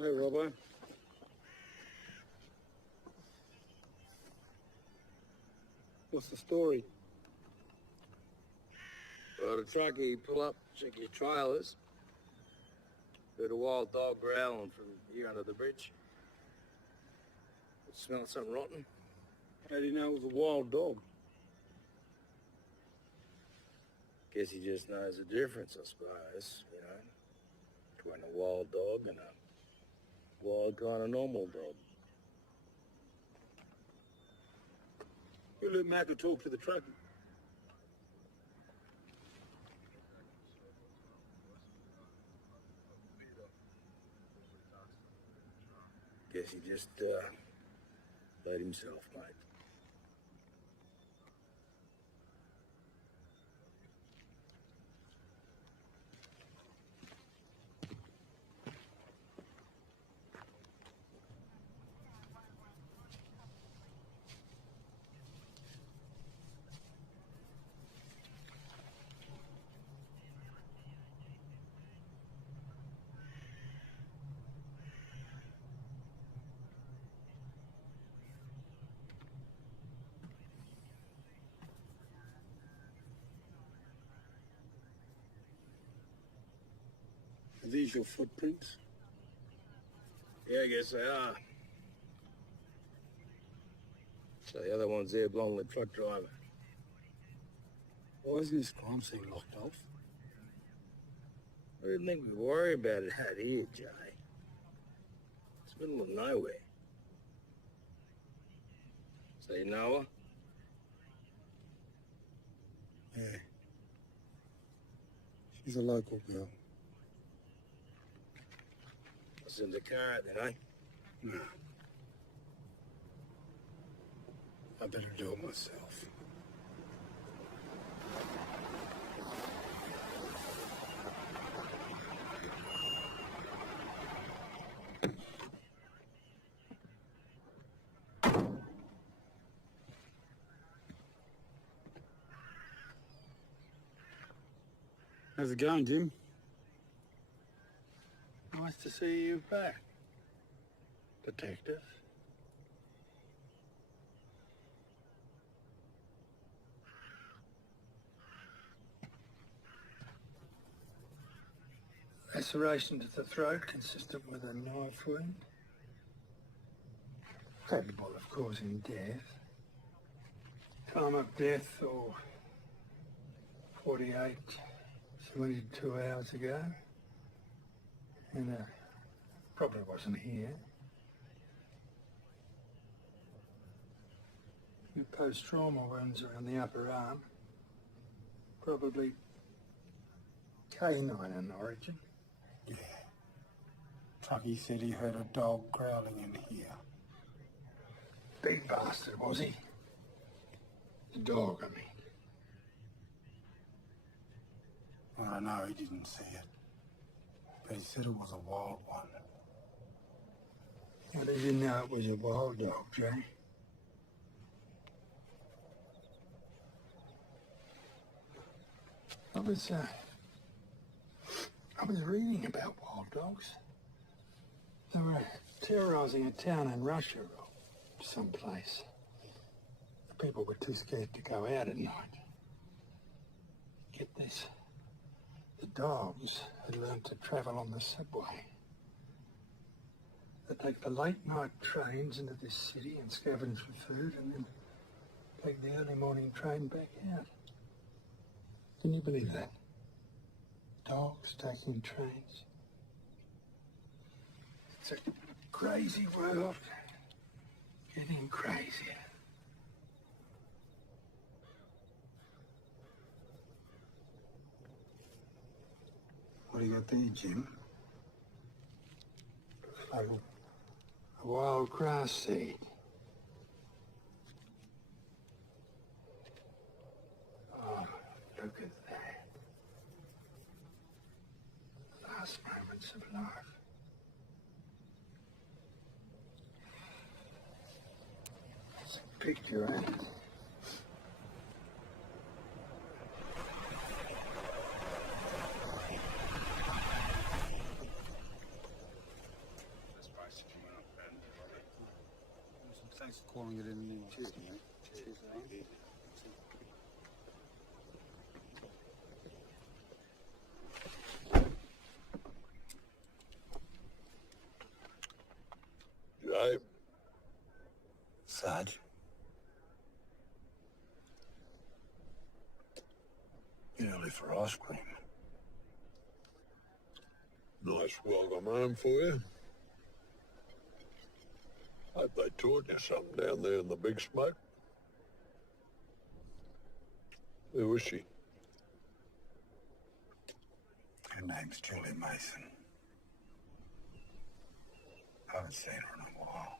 Hey, Robbo. What's the story? Well, the truckie pull up, check your trailers. Heard a wild dog growling from here under the bridge. Smell something rotten. How do you know it was a wild dog? Guess he just knows the difference, I suppose, you know, between a wild dog and a wild kind of normal dog. You let Macca talk to the truckie. Guess he just let himself, mate. Are these your footprints? Yeah, I guess they are. So the other ones there belong to the truck driver. Why isn't this crime scene locked off? I didn't think we'd worry about it out here, Jay. It's the middle of nowhere. So you know her? Yeah. She's a local girl. What's in the car then, eh? No. I better do it myself. How's it going, Jim? Nice to see you back, Detective. Laceration to the throat consistent with a knife wound. Capable of causing death. Time of death or 48, 72 hours ago. And probably wasn't here. Few post-trauma wounds around the upper arm. Probably canine in origin. Yeah. Truckie said he heard a dog growling in here. Big bastard, was he? The dog, I mean. I know he didn't see it, but he said it was a wild one. How did you know it was a wild dog, Jay? I was reading about wild dogs. They were terrorizing a town in Russia or someplace. The people were too scared to go out at night. Get this. The dogs had learned to travel on the subway. They take the late night trains into this city and scavenge for food and then take the early morning train back out. Can you believe that? Dogs taking trains. It's a crazy world. Getting crazier. What do you got there, Jim? A wild grass seed. Oh, look at that. Last moments of life. It's a picture, ain't it? Thanks for calling it in the... Cheers, mate. Cheers, mate. Jay, Sarge? Early for ice cream. nice welcome home for you. Hope they taught you something down there in the big smoke. Who is she? Her name's Julie Mason. I haven't seen her in a while.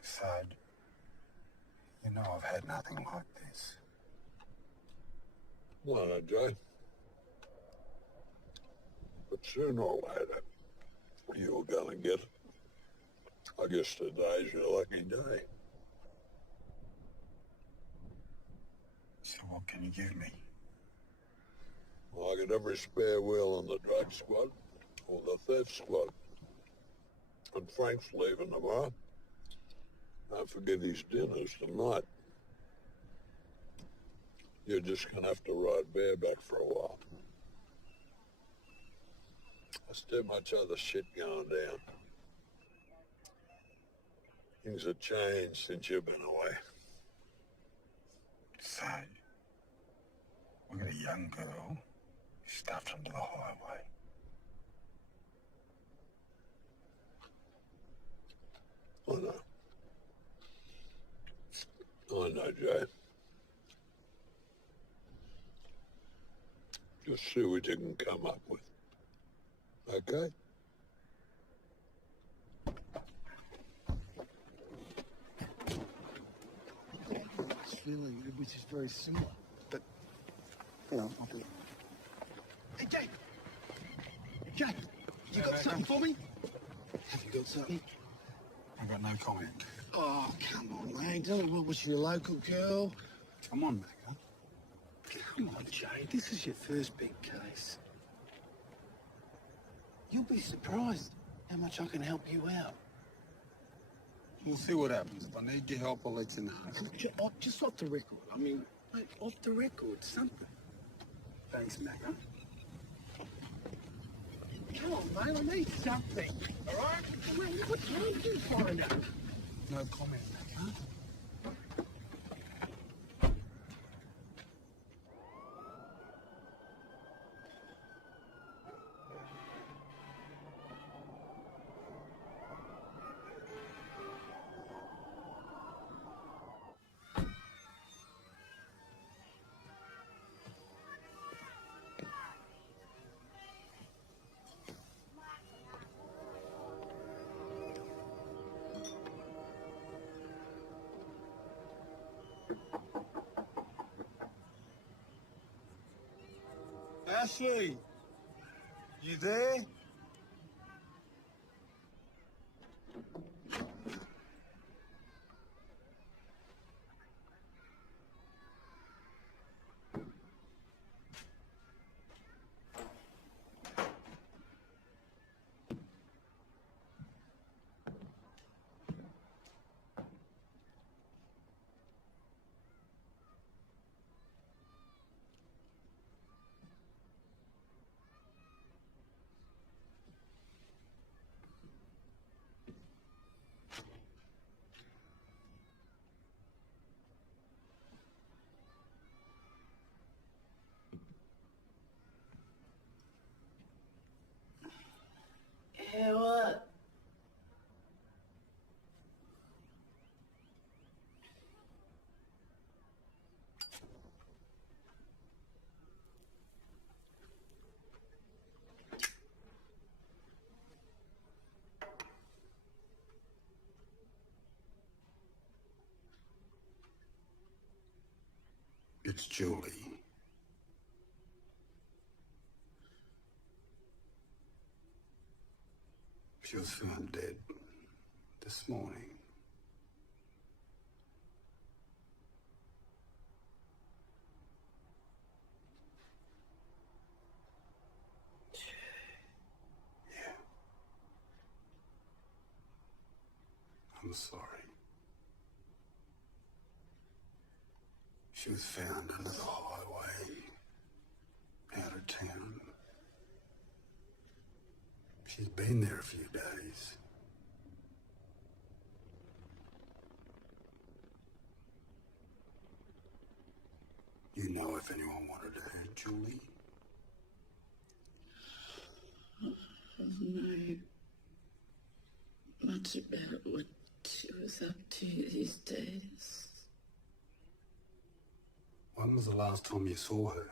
Sarge, you know I've had nothing like this. Well, no, Jay. But sooner or later, you're gonna get it. I guess today's your lucky day. So what can you give me? Well, I got every spare wheel in the drug squad, or the theft squad. And Frank's leaving tomorrow. Don't forget his dinner's tonight. You're just gonna have to ride bareback for a while. There's too much other shit going down. Things have changed since you've been away. Sarge, we got a young girl stuffed onto the highway. I know, Jay. Just see what you can come up with. Okay? Feeling which is very similar, but you know, I'll do it. Hey, Jay! Jay, you got something for me? Have you got something? I've got no comment. Oh, come on, man. Tell me what was your local girl? Come on, Macca. Come on, Jay. This is your first big case. You'll be surprised how much I can help you out. We'll see what happens. If I need your help, I'll let you know. Just off the record. I mean, like, off the record, something. Thanks, Macca. Come on, man. I need something. All right? Come on, what time do you find out? No comment, Macca. Ashley, you there? Hey, what? It's Julie. She was found dead this morning. Yeah. sorry. She was found under the highway, out of town. She's been there a few days. You know if anyone wanted her, Julie? Know much about what she was up to these days. When was the last time you saw her?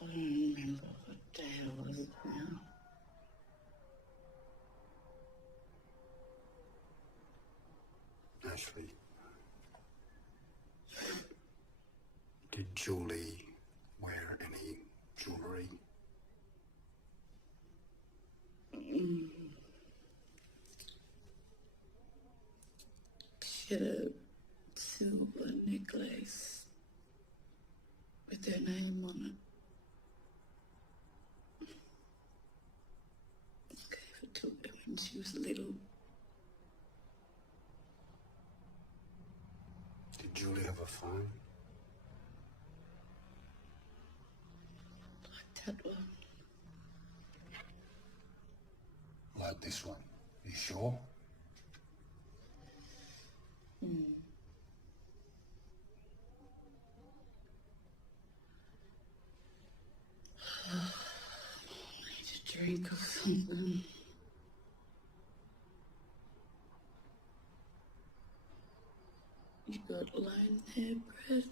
I don't remember what day it was now. Ashley. Did Julie wear any jewelry? She had a silver necklace with her name on it. I gave it to her when she was little. Did Julie have a phone? Like that one. Like this one? You sure? Need a drink or something. You got line there, Brett?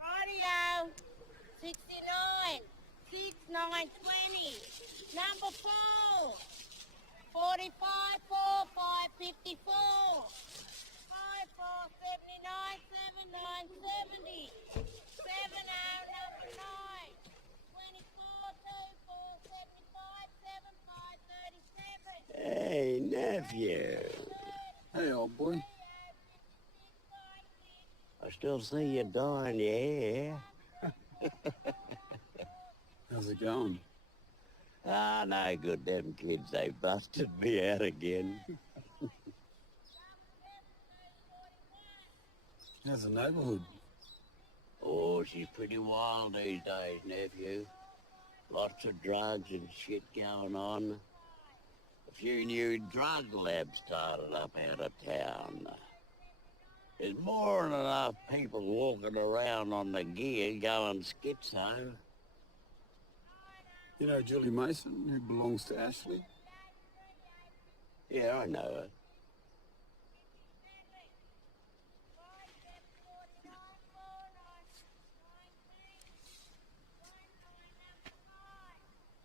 Radio 69 6920 number 4 45 4 554 54 79 79 70 70 number 9 24 24 75 75 35. Hey, nephew. Hey, old boy. I still see you dyeing your hair. How's it going? Ah, no good, them kids. They busted me out again. How's the neighborhood? Oh, she's pretty wild these days, nephew. Lots of drugs and shit going on. A few new drug labs started up out of town. There's more than enough people walking around on the gear going schizo. You know Julie Mason, who belongs to Ashley? Yeah, I know her.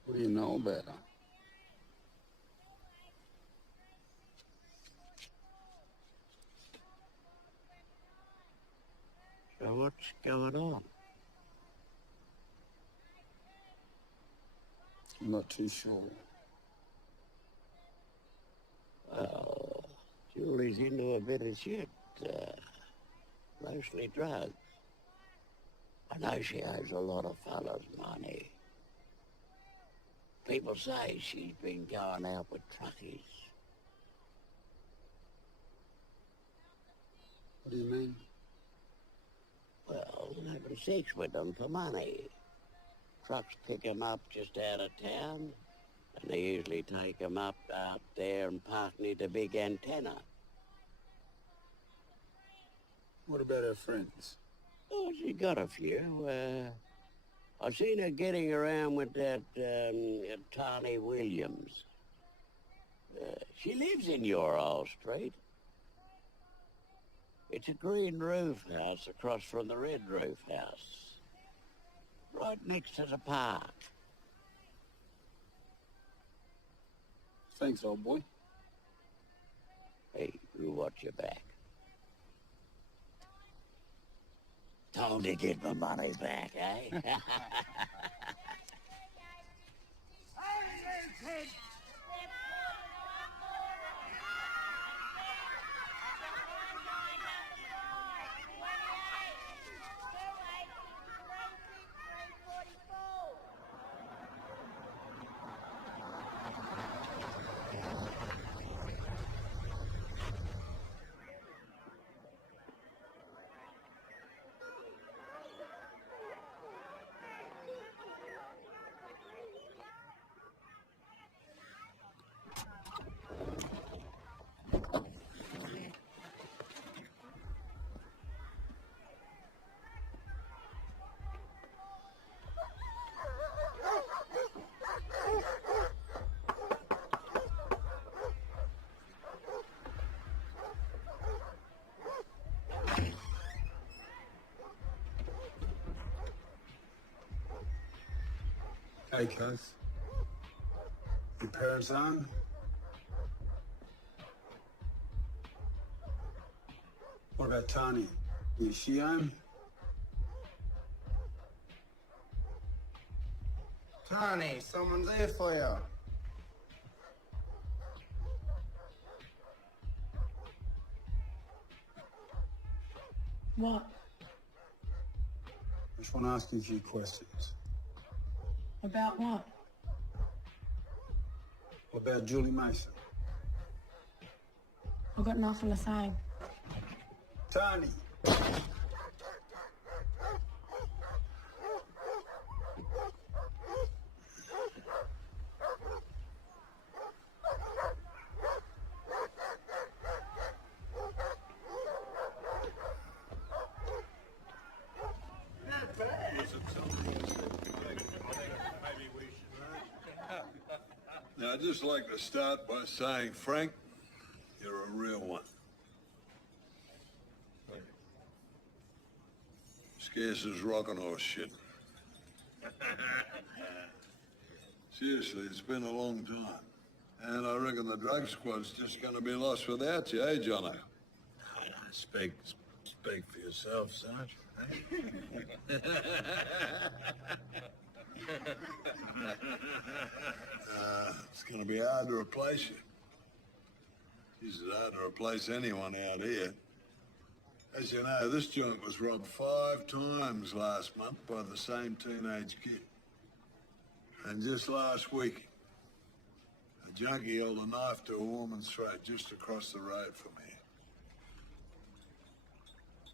What do you know about her? So what's going on? I'm not too sure. Well, Julie's into a bit of shit. Mostly drugs. I know she owes a lot of fellas money. People say she's been going out with truckies. What do you mean? Well, having sex with them for money. Trucks pick 'em up just out of town, and they usually take 'em up out there and park near the big antenna. What about her friends? Oh, she got a few. I've seen her getting around with that Tawny Williams. She lives in your old street. It's a green roof house across from the red roof house. Right next to the park. Thanks, old boy. Hey, you watch your back. Told to get my money back, eh? Hey, cuz. Your parents on? What about Tani? Is she on? Tony, someone's there for you. What? I just want to ask you a few questions. About what? What about Julie Mason? I've got nothing to say. Tani! Now, I'd just like to start by saying, Frank, you're a real one. Scarce as rockin' horse shit. Seriously, it's been a long time. And I reckon the drug squad's just gonna be lost without you, eh, Jono? Speak for yourself, Sarge. It's gonna be hard to replace you. It's hard to replace anyone out here. As you know, this joint was robbed 5 times last month by the same teenage kid. And just last week, a junkie held a knife to a woman's throat just across the road from here.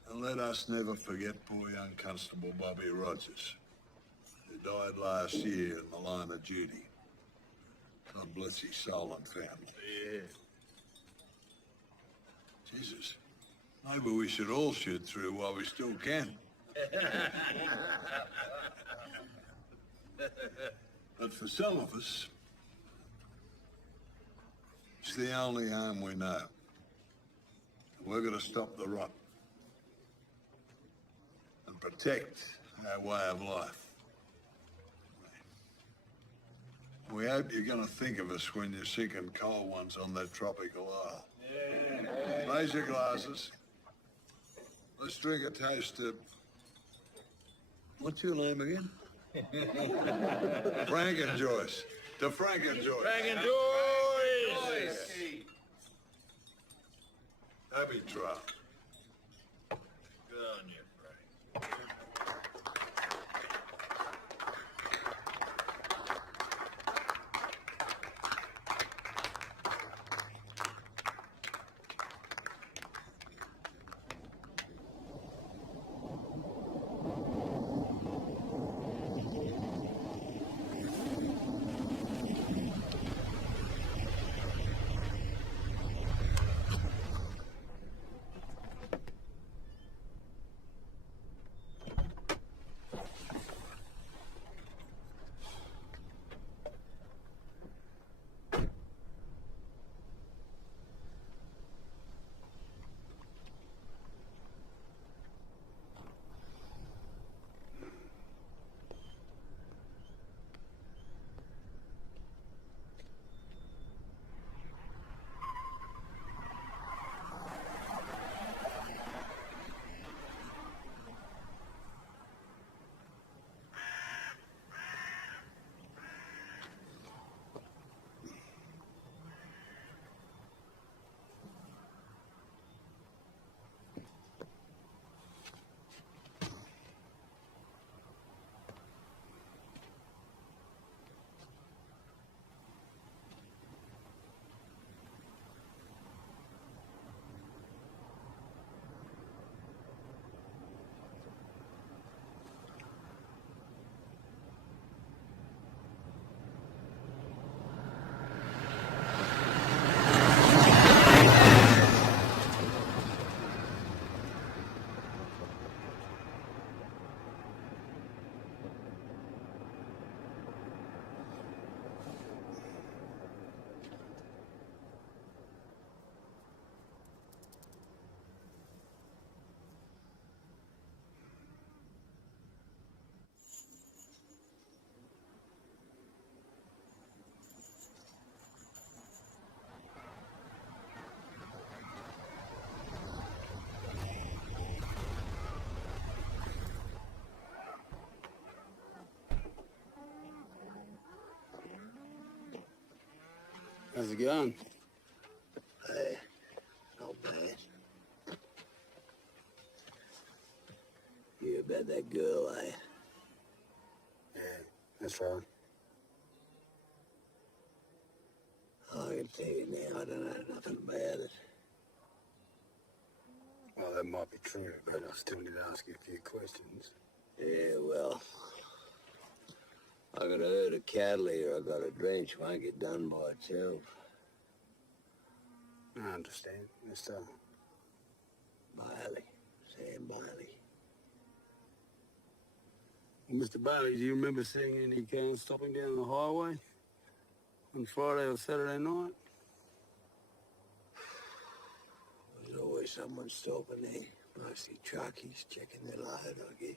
And let us never forget poor young Constable Bobby Rogers, who died last year in the line of duty. God bless his soul and family. Yeah. Jesus, maybe we should all shoot through while we still can. But for some of us, it's the only home we know. We're gonna stop the rot and protect our way of life. We hope you're gonna think of us when you're sinking cold ones on that tropical isle. Raise your glasses. Let's drink a toast to... What's your name again? Frank and Joyce. To Frank and Joyce. Frank and Joyce! Happy trial. Good on you, Frank. How's it going? Hey, not bad. You about that girl, eh? Yeah, that's right. I can tell you now, I don't know nothing about it. Well, that might be true, but I still need to ask you a few questions. Yeah, well, I got a herd of cattle here. I got a drench. Won't get done by itself. I understand. Mr. Bailey, Sam Bailey. Well, Mr. Bailey, do you remember seeing any cars stopping down the highway on Friday or Saturday night? There's always someone stopping there. Mostly truckies checking their load, I guess.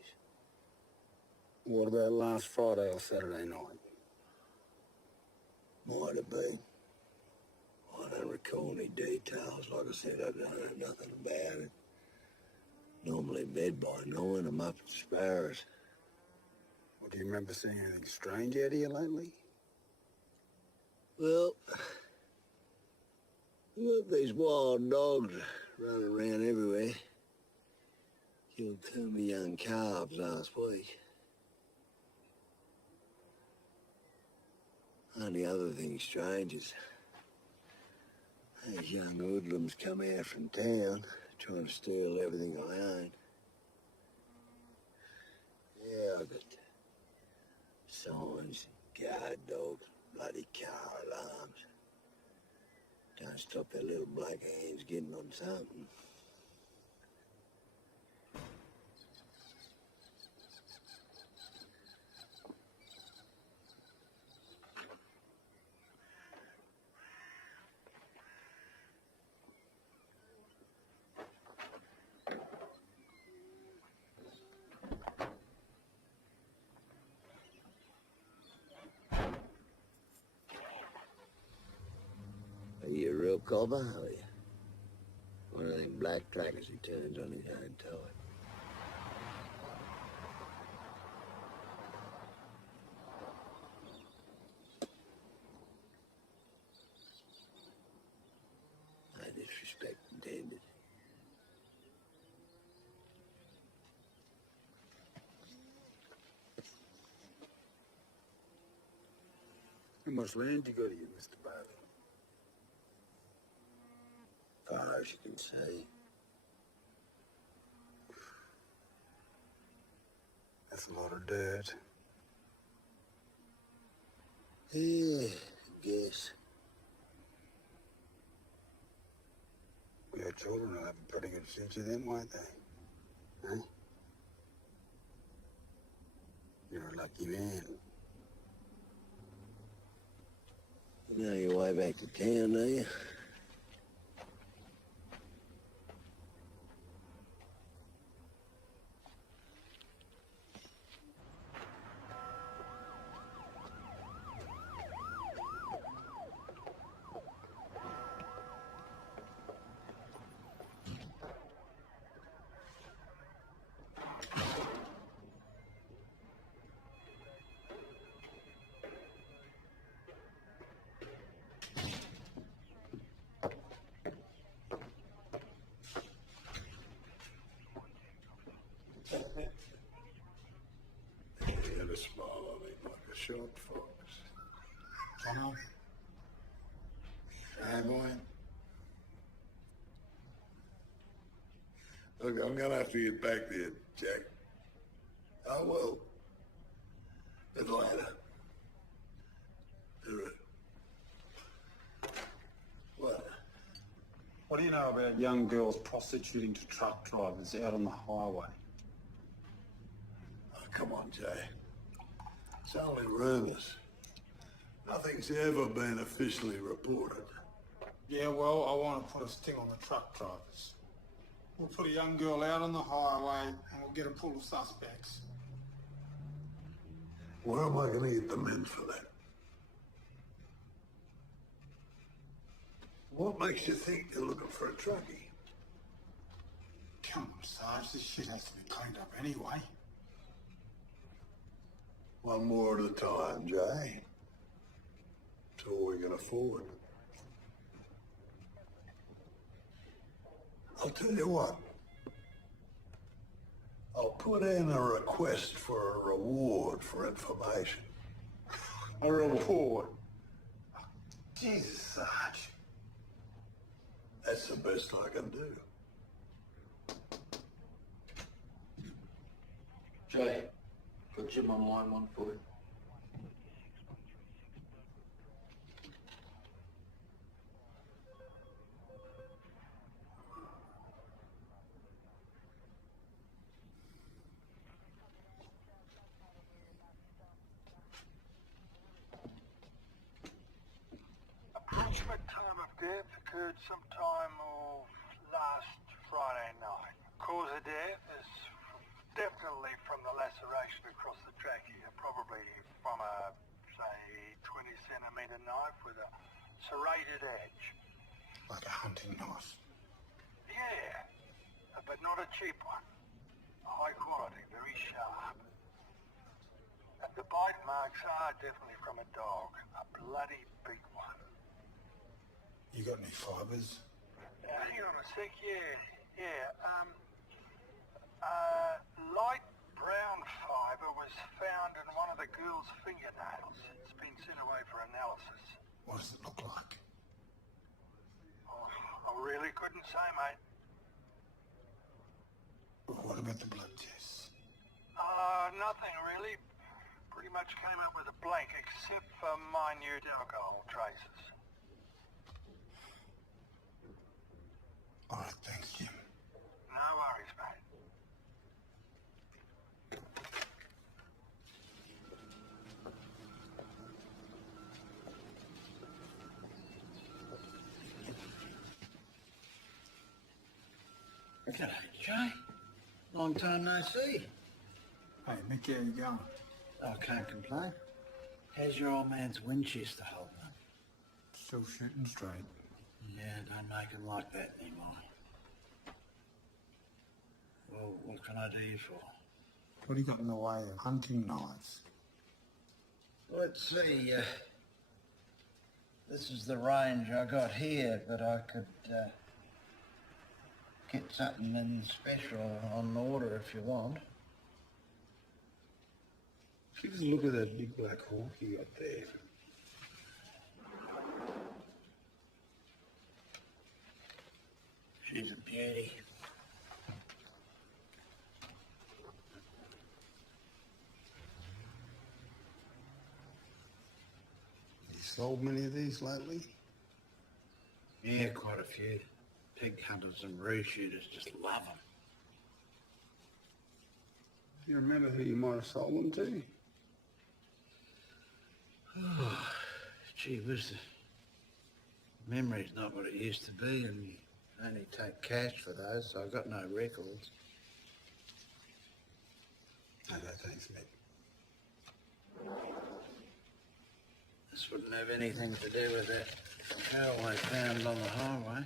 What about last Friday or Saturday night? Might have been. I don't recall any details. Like I said, I don't know nothing about it. Normally bed by 9, I'm up at Sparrows. Well, do you remember seeing anything strange out here lately? Well, you got these wild dogs running around everywhere. Killed 2 of my young calves last week. Only other thing strange is these young hoodlums come out from town trying to steal everything I own. Yeah, I got signs, guard dogs, bloody car alarms. Don't stop their little black hands getting on something. Are you a real cobber, are you? One of them black trackers he turns on his own tide. No disrespect intended. How much land you got here, Mr. Bailey? Far as you can see. That's a lot of dirt. Yeah, I guess. Your children will have a pretty good future then, won't they? Huh? You're a lucky man. You know your way back to town, do you? He had a smile on him like a shot fox. Tono? Hey, boy. Look, I'm gonna have to get back there, Jack. I will. Atlanta. What? What do you know about young girls prostituting to truck drivers out on the highway? Oh, come on, Jay. It's only rumors. Nothing's ever been officially reported. Yeah, well, I want to put a sting on the truck drivers. We'll put a young girl out on the highway and we'll get a pool of suspects. Where am I gonna get the men for that? What makes you think they're looking for a truckie? Come on, Sarge, this shit has to be cleaned up anyway. One more at a time, Jay. It's all we can afford. I'll tell you what. I'll put in a request for a reward for information. A reward. Jesus, Sarge. That's the best I can do. Jay, got Jim on line 1 for you. Approximate time of death occurred sometime of last Friday night. Cause of death is definitely from the laceration across the trachea, probably from a, say, 20-centimetre knife with a serrated edge. Like a hunting knife. Yeah, but not a cheap one. High quality, very sharp. The bite marks are definitely from a dog, a bloody big one. You got any fibres? Hang on a sec, yeah. Light brown fibre was found in one of the girl's fingernails. It's been sent away for analysis. What does it look like? Oh, I really couldn't say, mate. What about the blood tests? Nothing really. Pretty much came up with a blank, except for minute alcohol traces. All right, thanks, Jim. No worries, mate. G'day, Jay. Long time no see. Hey, Mickey, how you going? I can't complain. How's your old man's Winchester holding up? Still shooting straight. Yeah, don't make him like that anymore. Well, what can I do you for? What do you got in the way of hunting knives? Let's see, this is the range I got here, but I could, get something in special on order if you want. Give us a look at that big black hawk you got there. She's a beauty. You sold many of these lately? Yeah, quite a few. Pig hunters and roo shooters just love them. Do you remember who you might have sold them to? Oh, gee whiz, the memory's not what it used to be, and you only take cash for those, so I've got no records. No, thanks, mate. This wouldn't have anything to do with that girl I found on the highway.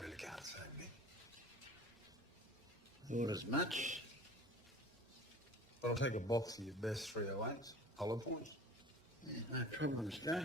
Really can't say, mate. Thought as much. But I'll take a box of your best 308s, hollow points. Yeah, no problems, Joe.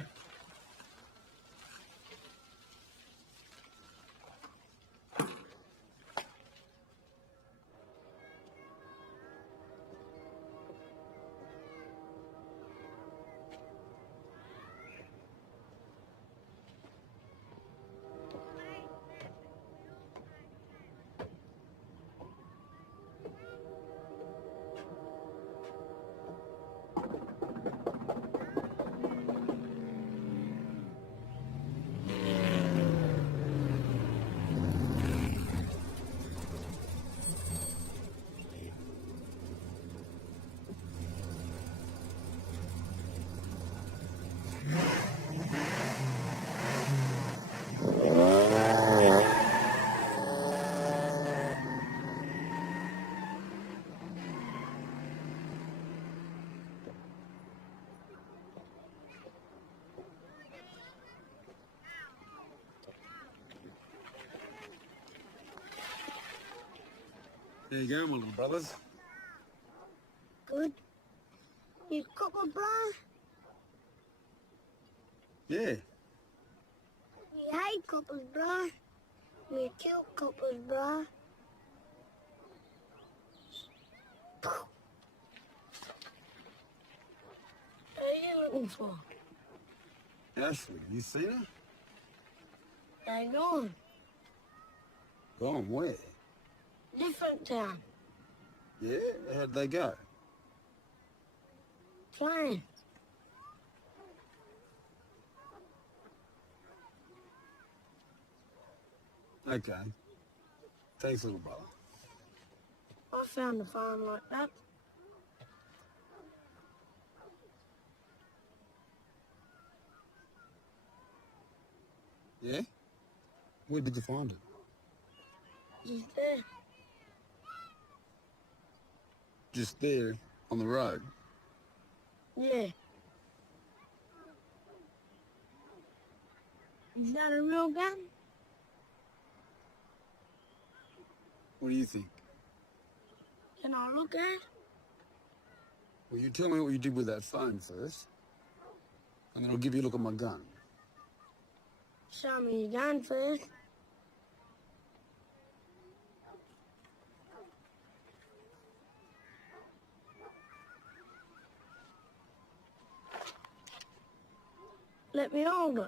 There you go, my little brothers. Good. You cook a bra? Yeah, coppers, bro. Me kill coppers, bro. What are you looking for? Ashley, you seen her? They gone. Gone where? Different town. Yeah? How'd they go? Flying. Okay. Thanks, little brother. I found a farm like that. Yeah? Where did you find it? Just there. Just there, on the road. Yeah. Is that a real gun? What do you think? Can I look at it? Well, you tell me what you did with that phone first, and then I'll give you a look at my gun. Show me your gun first. Let me hold it.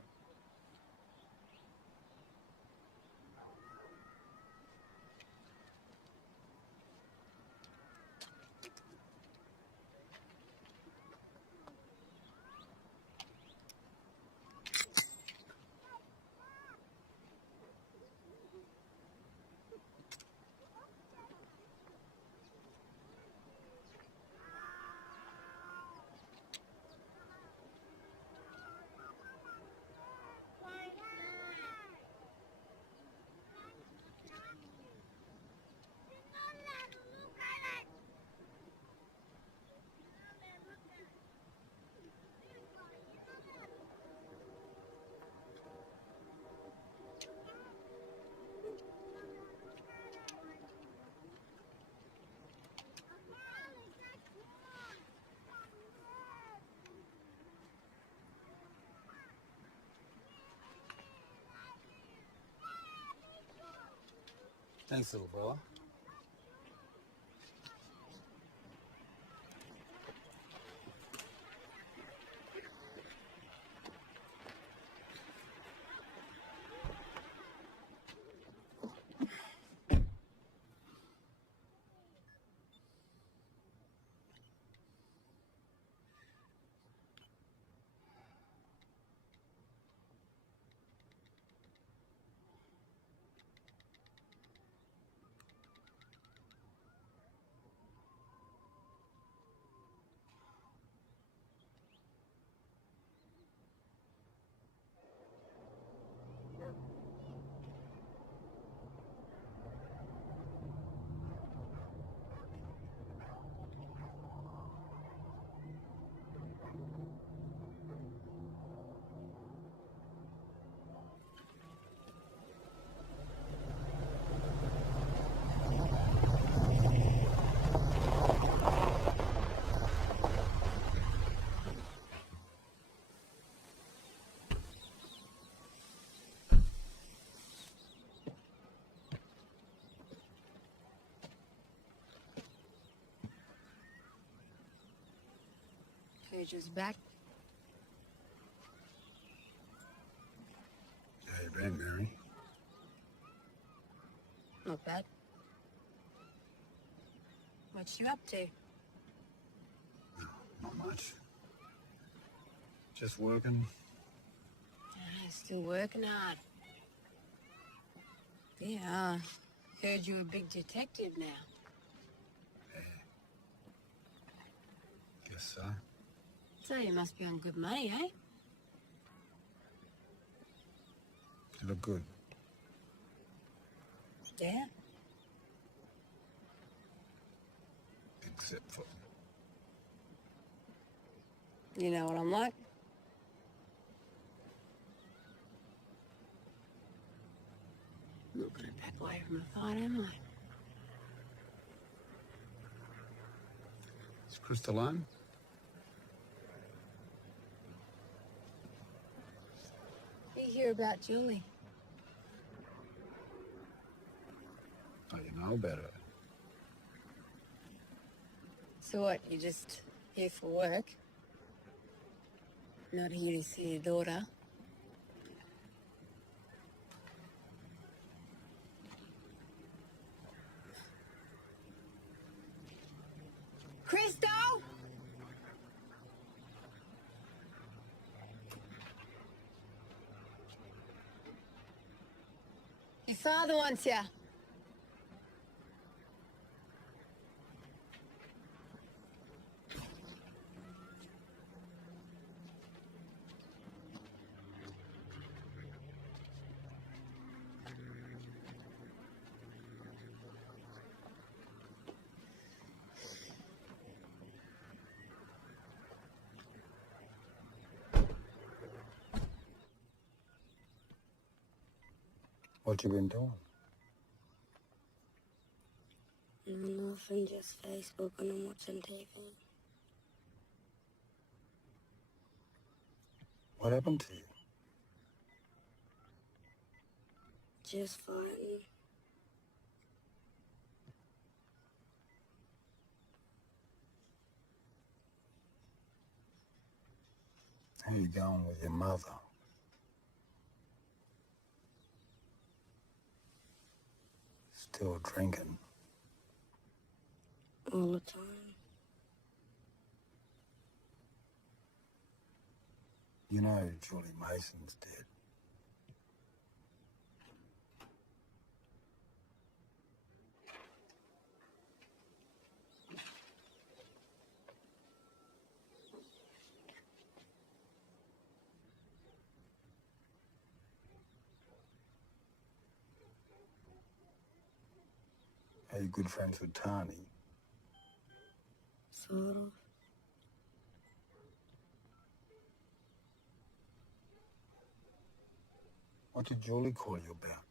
Thanks, little brother. Pager's back. How you been, Mary? Not bad. What you up to? Not much. Just working. Still working hard. Yeah, heard you're a big detective now. Guess so. So you must be on good money, eh? You look good. Yeah. Except for... You know what I'm like? Not gonna back away from a fight, am I? Is Crystalline? You hear about Julie? Oh, you know better. So what, you just here for work? Not here to see your daughter? Crystal! Your father wants you. What you been doing? Nothing, just Facebook and I'm watching TV. What happened to you? Just fighting. How you going with your mother? Still drinking? All the time. You know Julie Mason's dead. Are you good friends with Tani? Sort of. What did Julie call you about?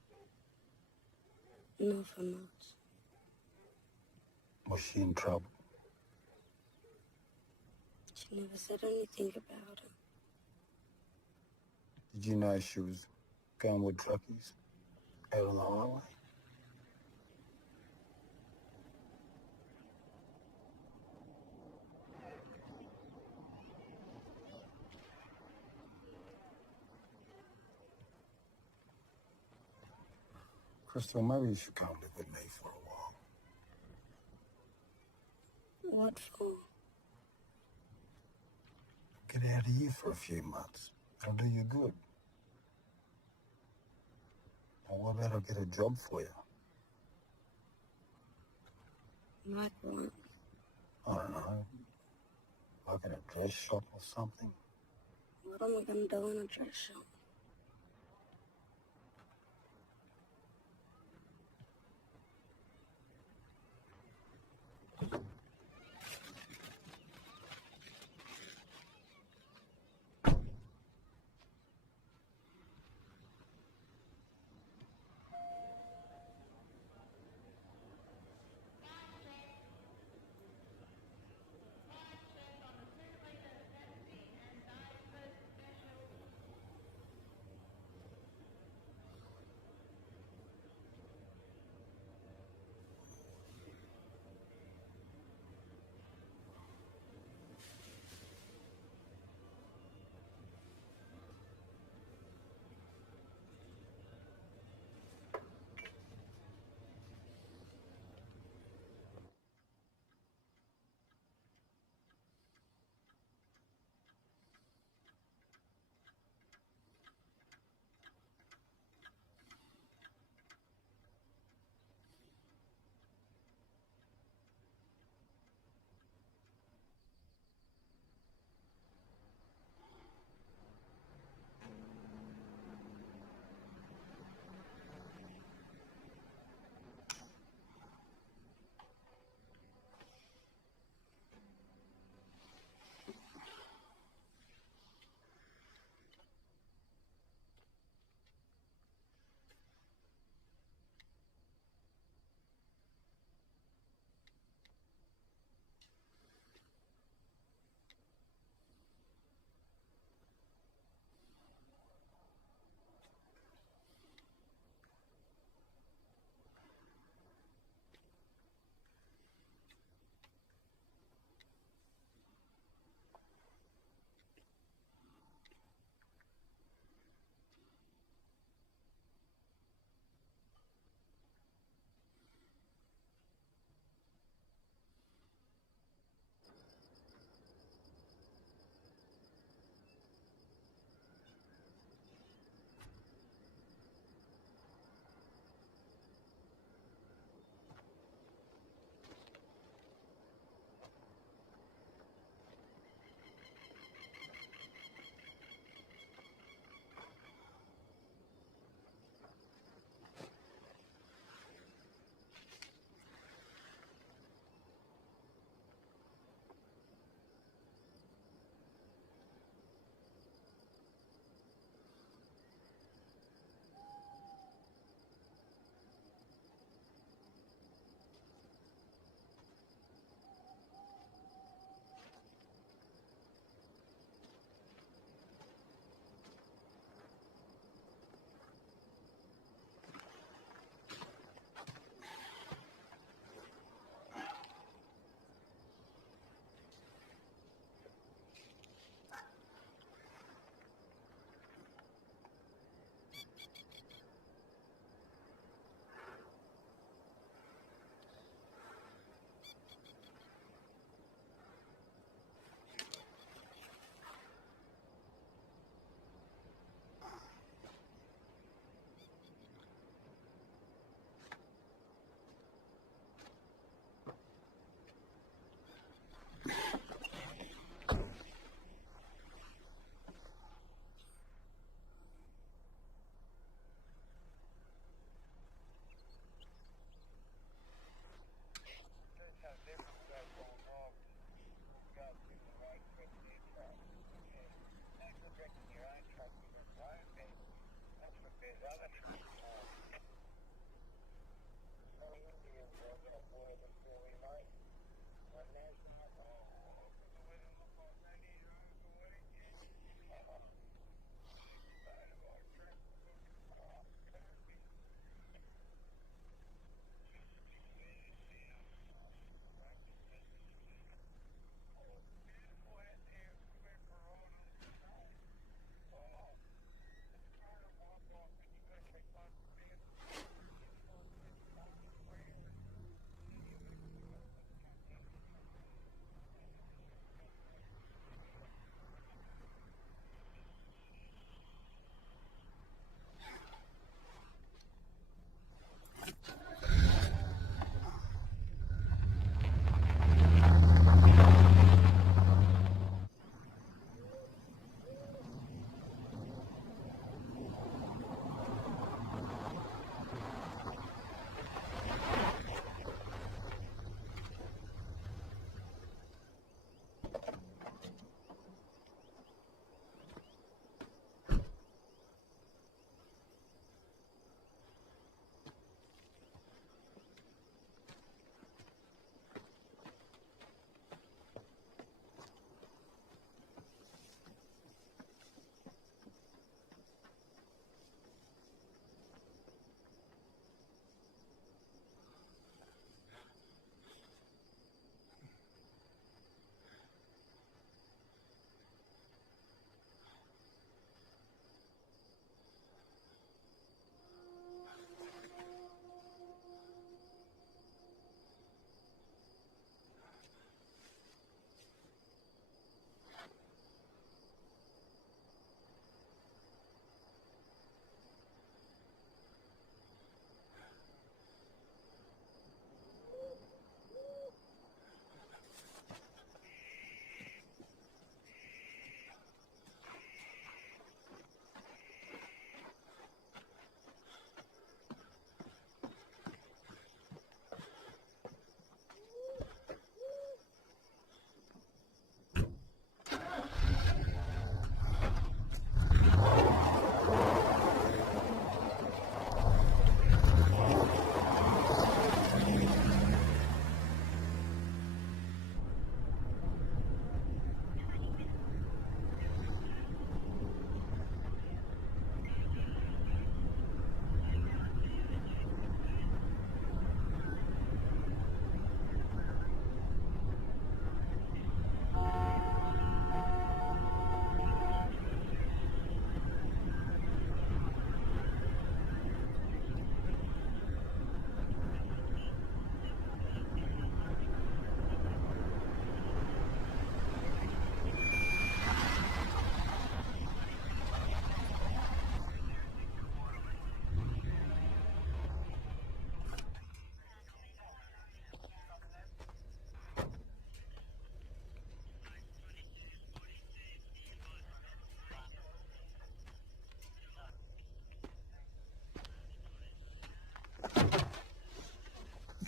Nothing much. Was she in trouble? She never said anything about it. Did you know she was going with truckies out on the highway? Crystal, maybe you should come live with me for a while. What for? Get out of here for a few months. It'll do you good. Now, what about I get a job for you? Like what? I don't know. Like in a dress shop or something? What am I gonna do in a dress shop?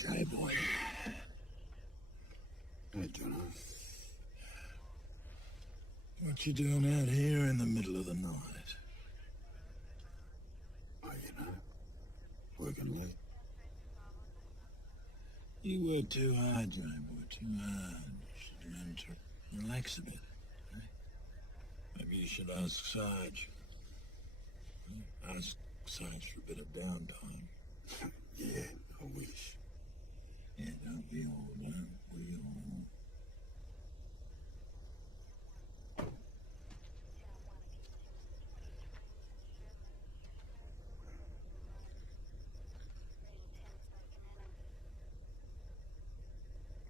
Okay, boy. Hey, Jono. What you doing out here in the middle of the night? Oh, you know, working late. You work too hard, Johnny boy, too hard. You should learn to relax a bit. Eh? Maybe you should ask Sarge. Ask Sarge for a bit of downtime. Yeah, I wish. Yeah, don't we all, don't we all?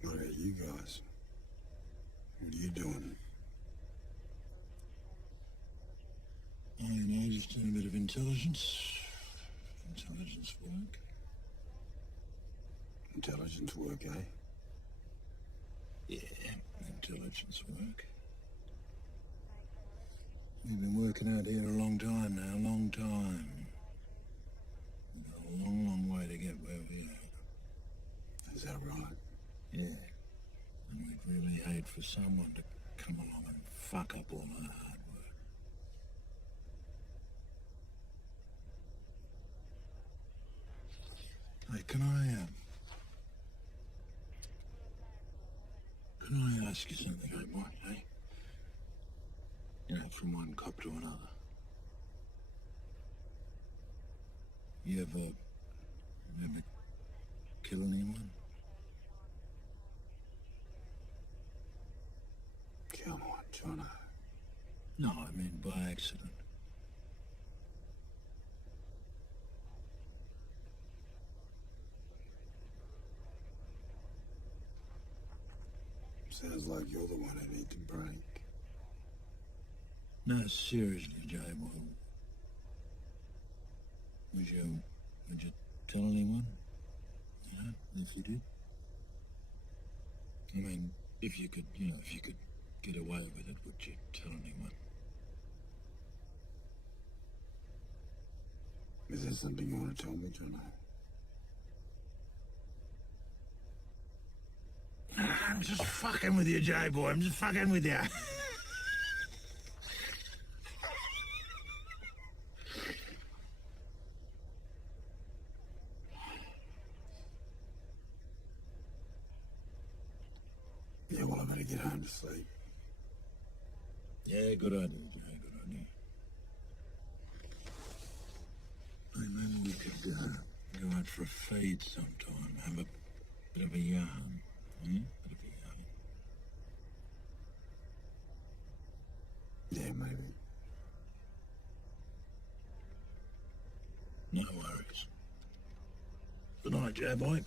What are you guys? What are you doing? I don't know, just doing a bit of intelligence work. Intelligence work, eh? Yeah, intelligence work. We've been working out here a long time now, a long time. We've got a long, long way to get where we are. Is that right? Yeah. And we'd really hate for someone to come along and fuck up all our hard work. Hey, can I, ask you something, I might, eh? You know, from one cop to another. You ever kill anyone? Kill what, Jono? No, I mean by accident. Sounds like you're the one who needs to break. No, seriously, Jay, well, would you tell anyone? You know, if you did? I mean, if you could get away with it, would you tell anyone? Is there something you want to tell me, Jono? I'm just fucking with you, Jay boy. I'm just fucking with you. Yeah, well, I better get home to sleep. Yeah, good idea, Jay. Good idea. Hey, maybe we could go out for a feed sometime. Have a bit of a yarn. Hmm? Bit of a yarn. Yeah, maybe. No worries. Good night, Jay boy.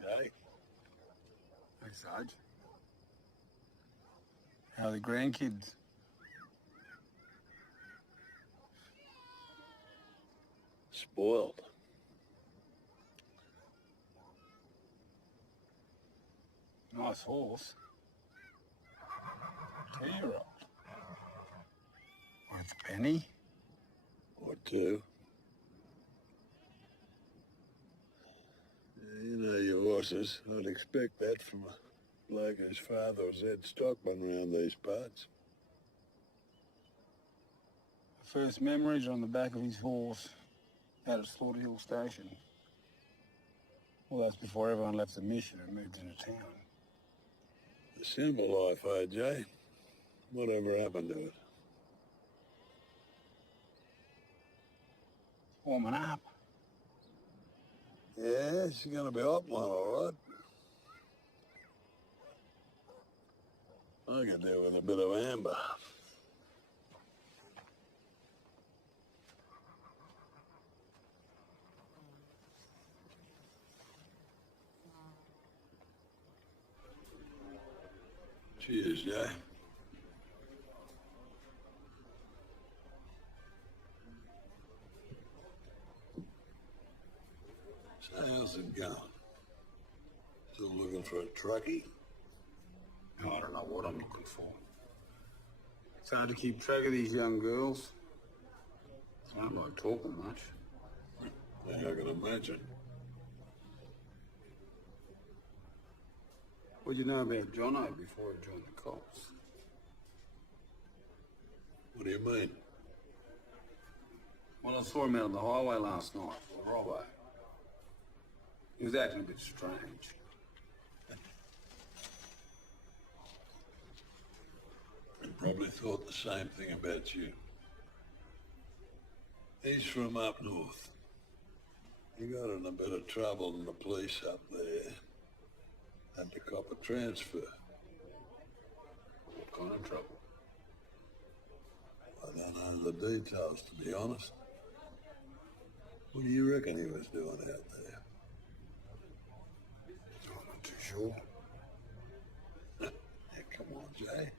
Jay? Hey, Sarge. How are the grandkids? Spoiled. Nice horse. 2-year-old. Worth a penny? Or two. You know your horses. I'd expect that from a bloke whose father was Ed Stockman around these parts. First memories on the back of his horse out at Slaughter Hill Station. Well, that's before everyone left the mission and moved into town. A simple life, eh, Jay? Whatever happened to it? Warming up. Yeah, she's gonna be hot one, all right. I could do with a bit of amber. Cheers, Jay. So how's it going? Still looking for a truckie? I don't know what I'm looking for. It's hard to keep track of these young girls. I don't like talking much. Yeah, I can imagine. What'd you know about Jono before he joined the cops? What do you mean? Well, I saw him out on the highway last night for a robber. He was acting a bit strange. He probably thought the same thing about you. He's from up north. He got in a bit of trouble in the police up there. Had to cop a transfer. What kind of trouble? I don't know the details, to be honest. What do you reckon he was doing out there? I'm not too sure. Yeah, come on, Jay.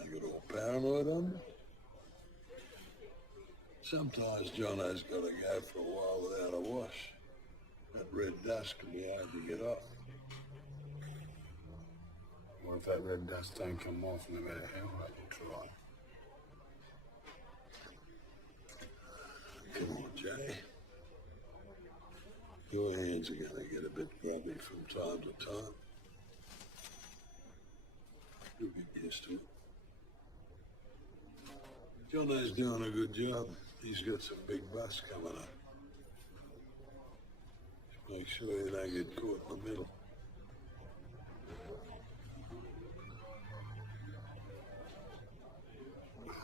I got all paranoid on me. Sometimes Jono's got to go for a while without a wash. That red dust can be hard to get off. What if that red dust don't come off no matter how hard you try? Come on, Jay. Your hands are going to get a bit grubby from time to time. You'll get used to it. Jono's doing a good job. He's got some big busts coming up. Just make sure you don't get caught in the middle.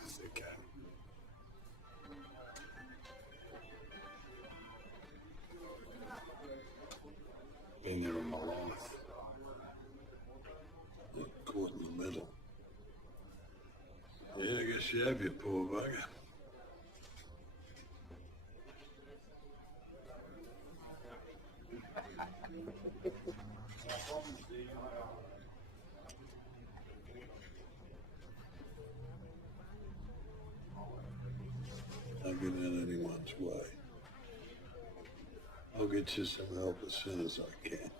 It's okay. Been there in my life. Not caught in the middle. Yeah, I guess you have, you poor bugger. Don't get in anyone's way. I'll get you some help as soon as I can.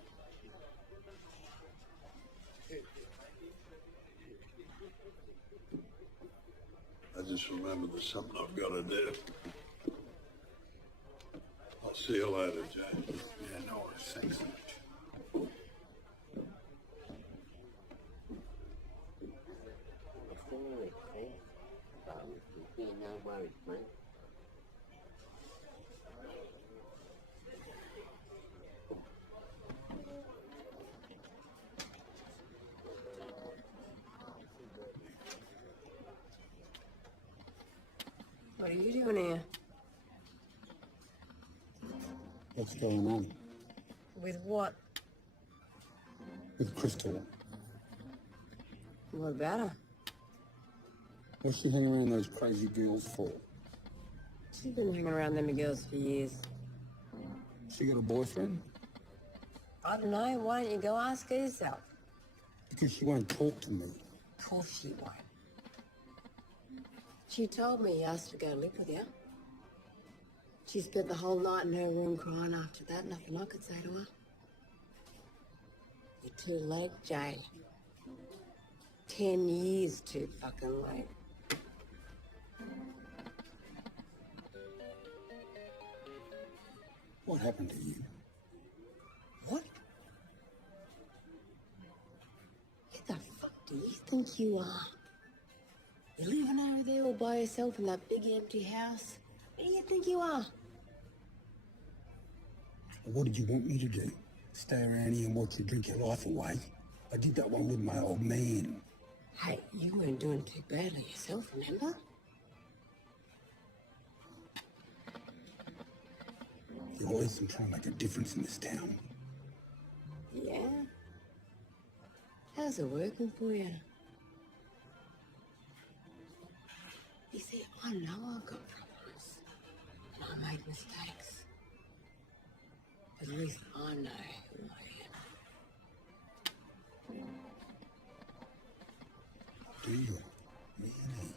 I just remember there's something I've got to do. I'll see you later, Jay. Yeah, no worries. Thanks so much. Yeah, no worries, mate. What are you doing here? What's going on? With what? With Crystal. What about her? What's she hanging around those crazy girls for? She's been hanging around them girls for years. She got a boyfriend? I don't know. Why don't you go ask her yourself? Because she won't talk to me. Of course she won't. She told me he asked to go live with you. She spent the whole night in her room crying after that. Nothing I could say to her. You're too late, Jade. 10 years too fucking late. What happened to you? What? Who the fuck do you think you are? You're living over there all by yourself in that big empty house? Who do you think you are? What did you want me to do? Stay around here and watch you drink your life away? I did that one with my old man. Hey, you weren't doing too badly yourself, remember? You've always been trying to make a difference in this town. Yeah? How's it working for you? You see, I know I've got problems. And I made mistakes. At least I know who I am. Do you? Really?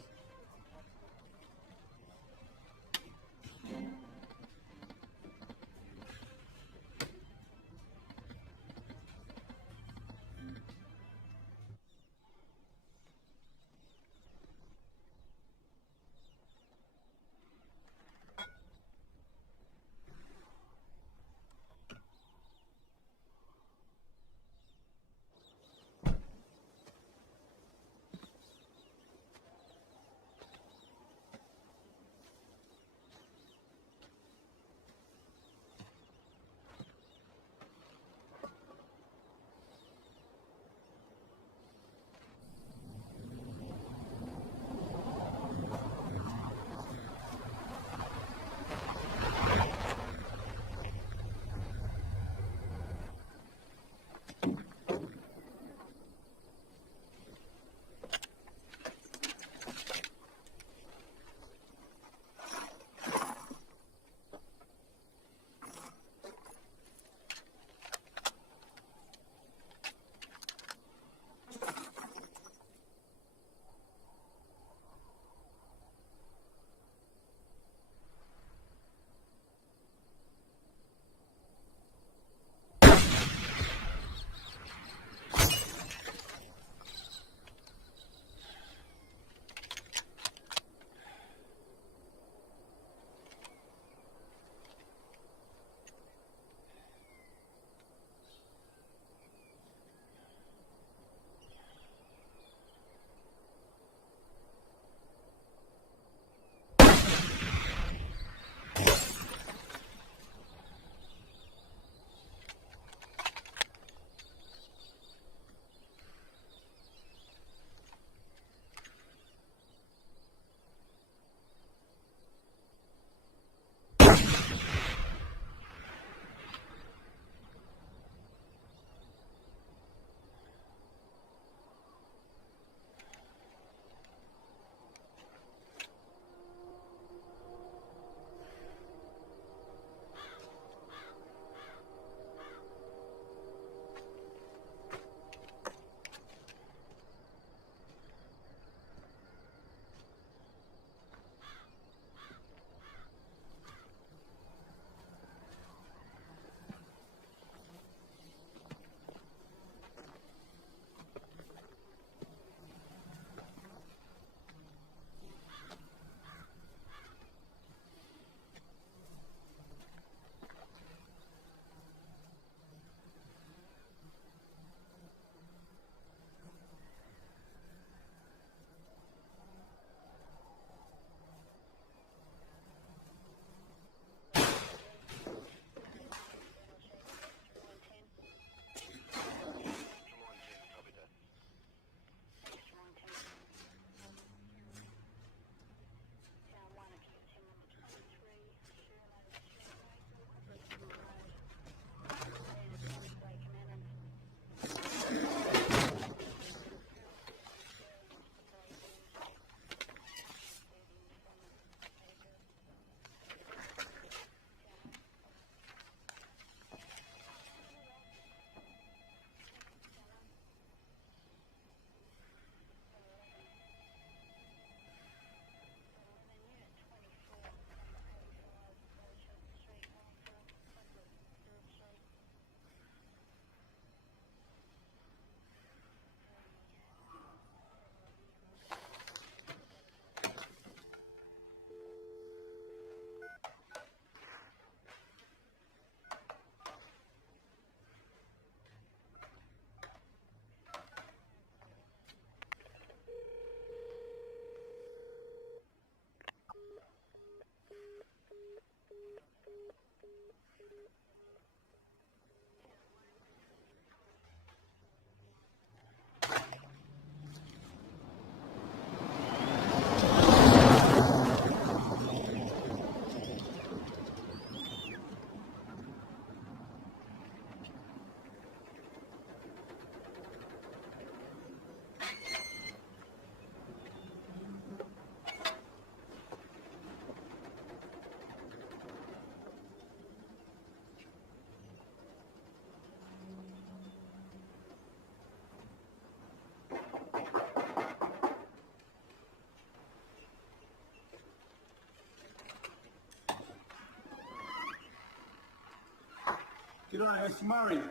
G'day, Mr. Murray.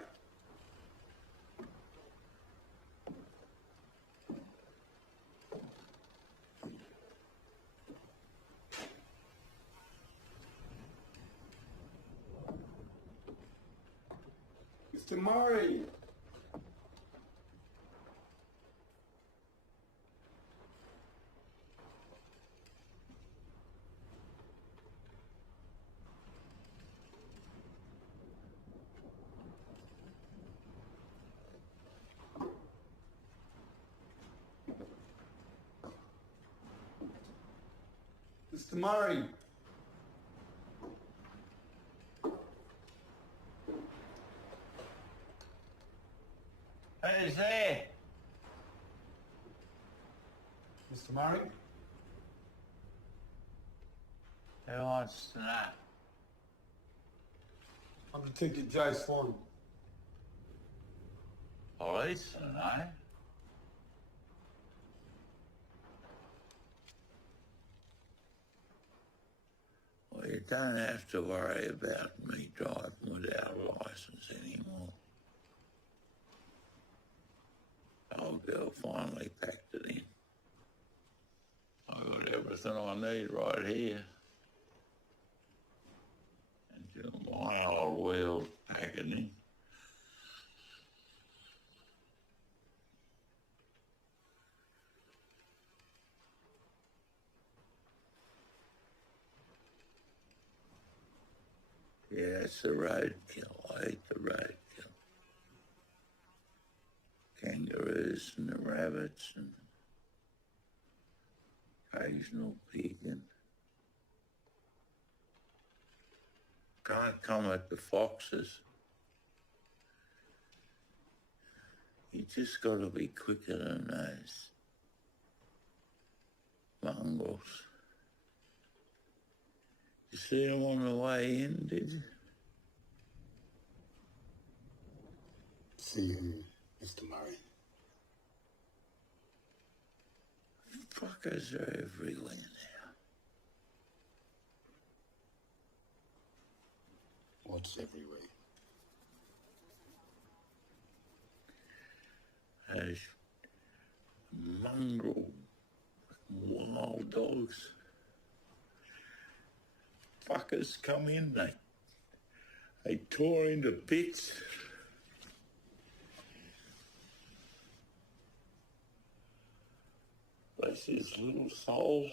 Mr. Murray. Mr. Murray. Who's there? Mr. Murray? Who wants to know? I'm Detective Jay Swan. Police? No. Well, you don't have to worry about me driving without a licence anymore. Old girl finally packed it in. I got everything I need right here. Until my old wheels pack it in. Yeah, it's the roadkill. I hate the roadkill. Kangaroos and the rabbits and occasional pigeon. Can't come at the foxes. You just got to be quicker than those mongrels. You see them on the way in, did you? See who, Mr. Murray? Fuckers are everywhere now. What's everywhere? Those mongrel wild dogs. Fuckers come in, they tore into bits. Bless his little soul.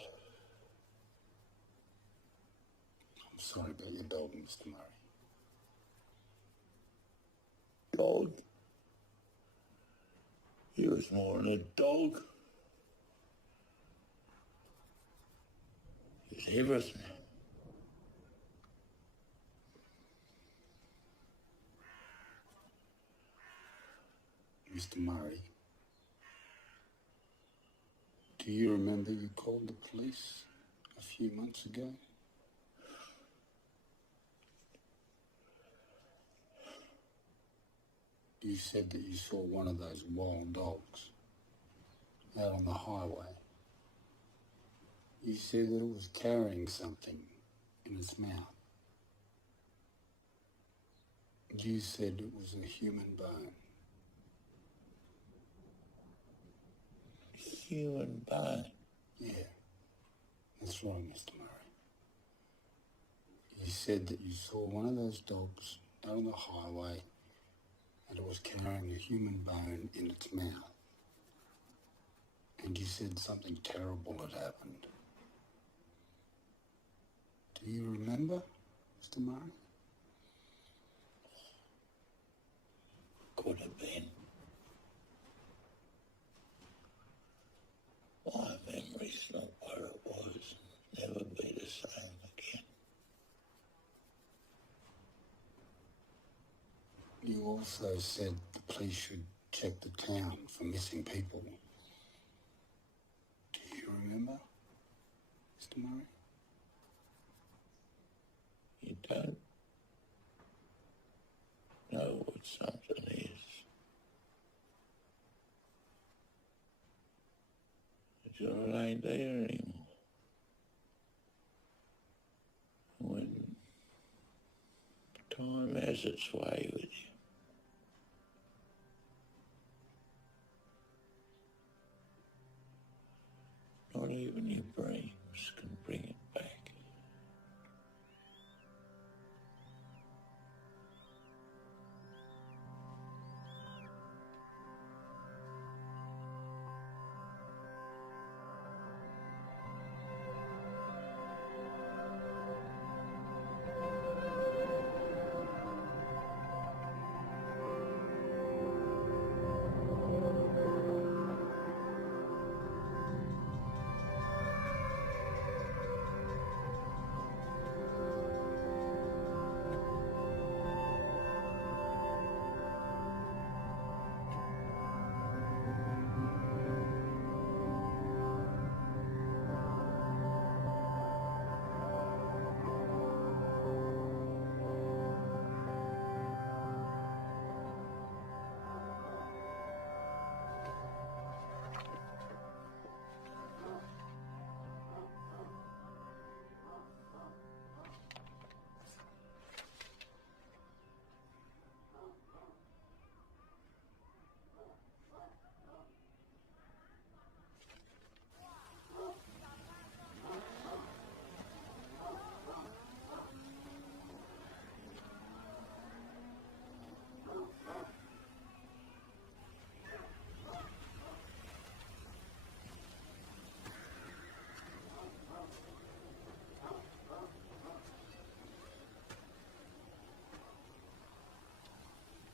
I'm sorry about your dog, Mr. Murray. Dog? He was more than a dog. He was everything. Mr. Murray, do you remember you called the police a few months ago? You said that you saw one of those wild dogs out on the highway. You said that it was carrying something in its mouth. You said it was a human bone. Human bone? Yeah, that's right, Mr. Murray. You said that you saw one of those dogs out on the highway and it was carrying a human bone in its mouth. And you said something terrible had happened. Do you remember, Mr. Murray? Could have been. My memory's not what it was. Never be the same again. You also said the police should check the town for missing people. Do you remember, Mr. Murray? You don't know what something is. Until it ain't there anymore. When time has its way with you. Not even your brains can bring it back.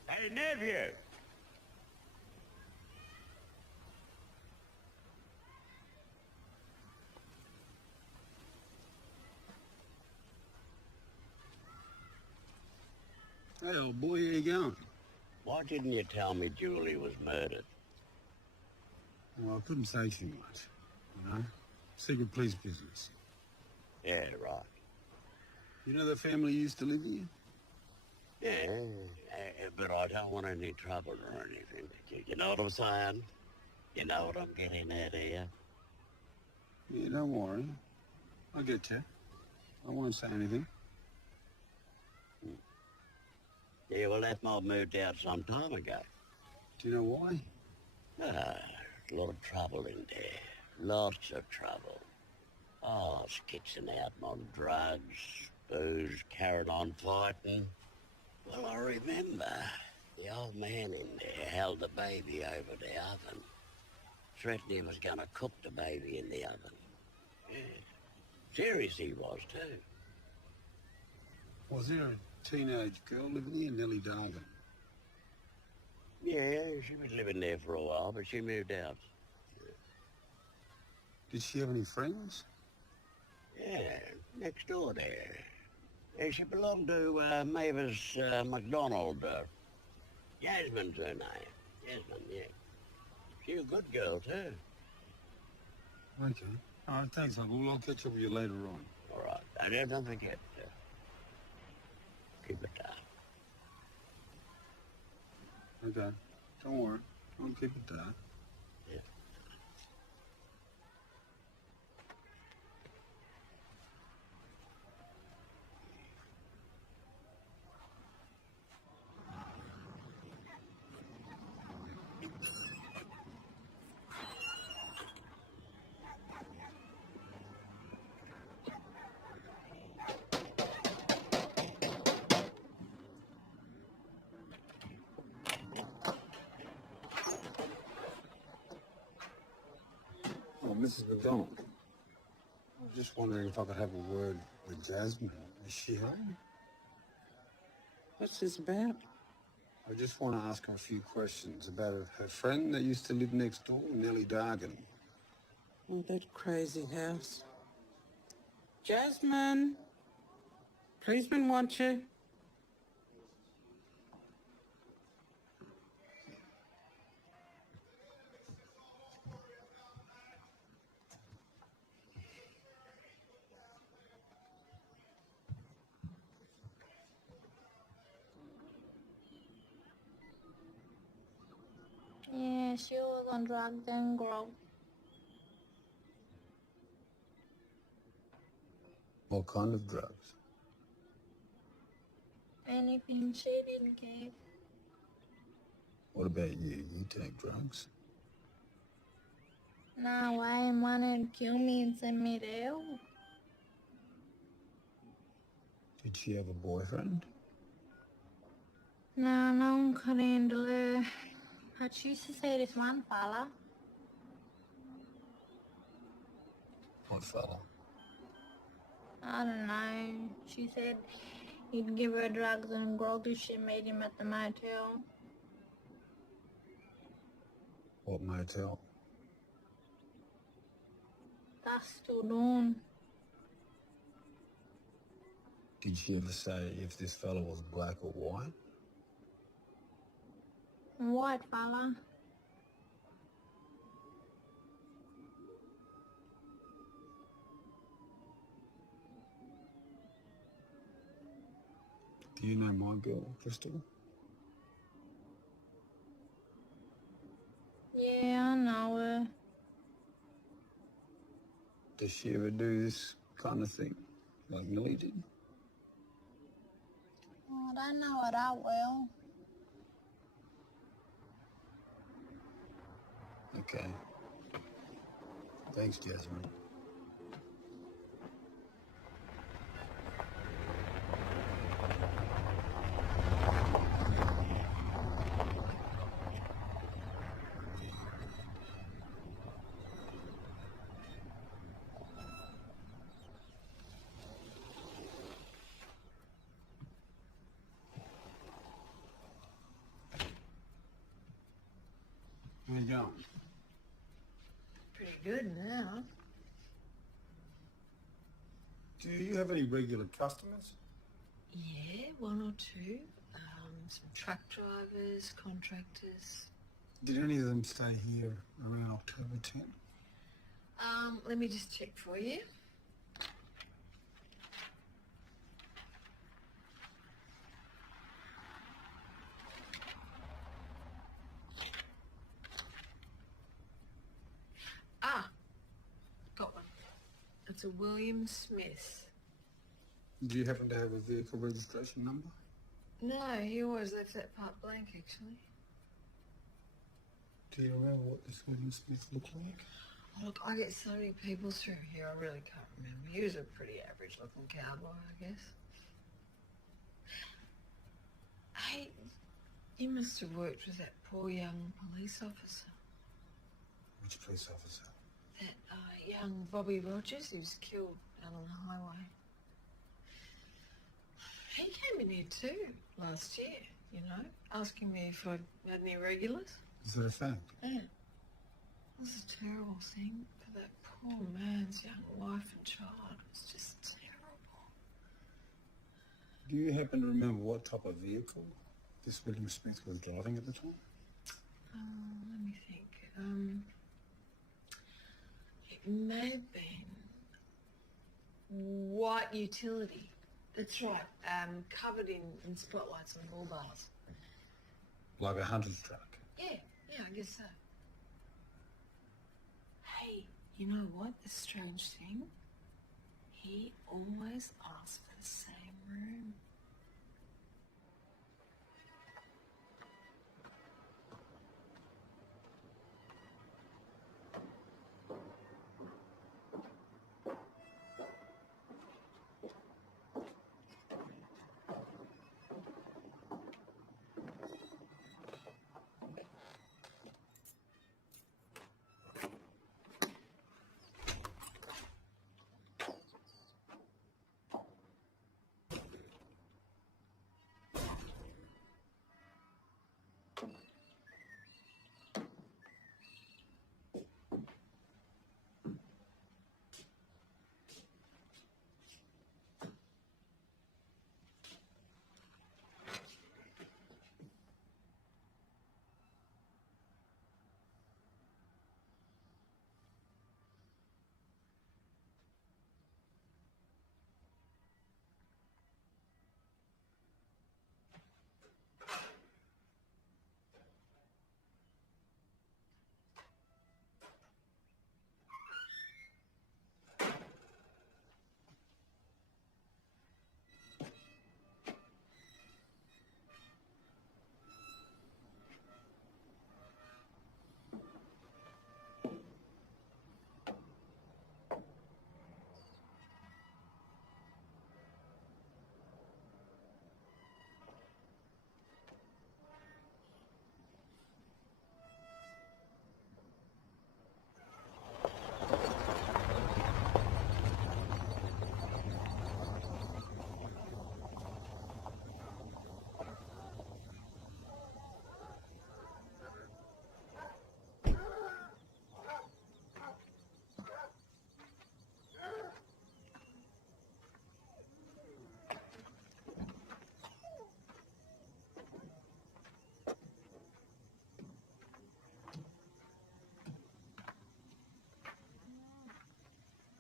Hey, nephew! Hey, old boy, where you going? Why didn't you tell me Julie was murdered? Well, I couldn't say too much, you know? Secret police business. Yeah, right. You know the family used to live here? Yeah, but I don't want any trouble or anything. You know what I'm saying? You know what I'm getting at here? Yeah, don't worry. I'll get you. I won't say anything. Yeah, well, that mob moved out some time ago. Do you know why? A lot of trouble in there. Lots of trouble. Oh, skitzing out on drugs, booze, carrying on fighting. Well, I remember the old man in there held the baby over the oven. Threatened he was going to cook the baby in the oven. Yeah. Serious he was, too. Was there a teenage girl living here, Nellie Dargan? Yeah, she was living there for a while, but she moved out. Did she have any friends? Yeah, next door there. Yeah, she belonged to Mavis MacDonald. Jasmine's her name. Jasmine, yeah. She was a good girl, too. Okay. All right, thanks, Uncle. I'll catch up with you later on. All right. And don't forget, keep it down. Okay. Don't worry. I'll keep it down. Yeah. Oh, Mrs. McDonald. I was just wondering if I could have a word with Jasmine. Is she home? What's this about? I just want to ask her a few questions about her friend that used to live next door, Nellie Dargan. Oh, that crazy house. Jasmine! Policeman wants you. Yeah, she was on drugs and grow. What kind of drugs? Anything she didn't give. What about you? You take drugs? Nah, why am wanting to kill me and send me to hell? Did she have a boyfriend? Nah, no one could handle her. But she used to say this one fella. What fella? I don't know. She said he'd give her drugs and grog if she made him at the motel. What motel? Dusk till dawn. Did she ever say if this fella was black or white? White fella. Do you know my girl, Crystal? Yeah, I know her. Does she ever do this kind of thing, like Millie did? Oh, I don't know her that well. Okay. Thanks, Jasmine. Where you going? Pretty good now. Do you have any regular customers? Yeah, one or two. Some truck drivers, contractors. Did any of them stay here around October 10? Let me just check for you. Ah, got one. It's a William Smith. Do you happen to have a vehicle registration number? No, he always left that part blank, actually. Do you remember what this William Smith looked like? Oh, look, I get so many people through here, I really can't remember. He was a pretty average-looking cowboy, I guess. Hey, you must have worked with that poor young police officer. Which police officer? That young Bobby Rogers, who was killed out on the highway. He came in here too, last year, you know, asking me if I'd had any regulars. Is that a fact? Yeah. It was a terrible thing for that poor man's young wife and child. It was just terrible. Do you happen to remember what type of vehicle this William Smith was driving at the time? Let me think. It may have been white utility. That's right. Covered in spotlights and bull bars. Like a hunter's truck? Yeah, I guess so. Hey, you know what? The strange thing? He always asks for the same room.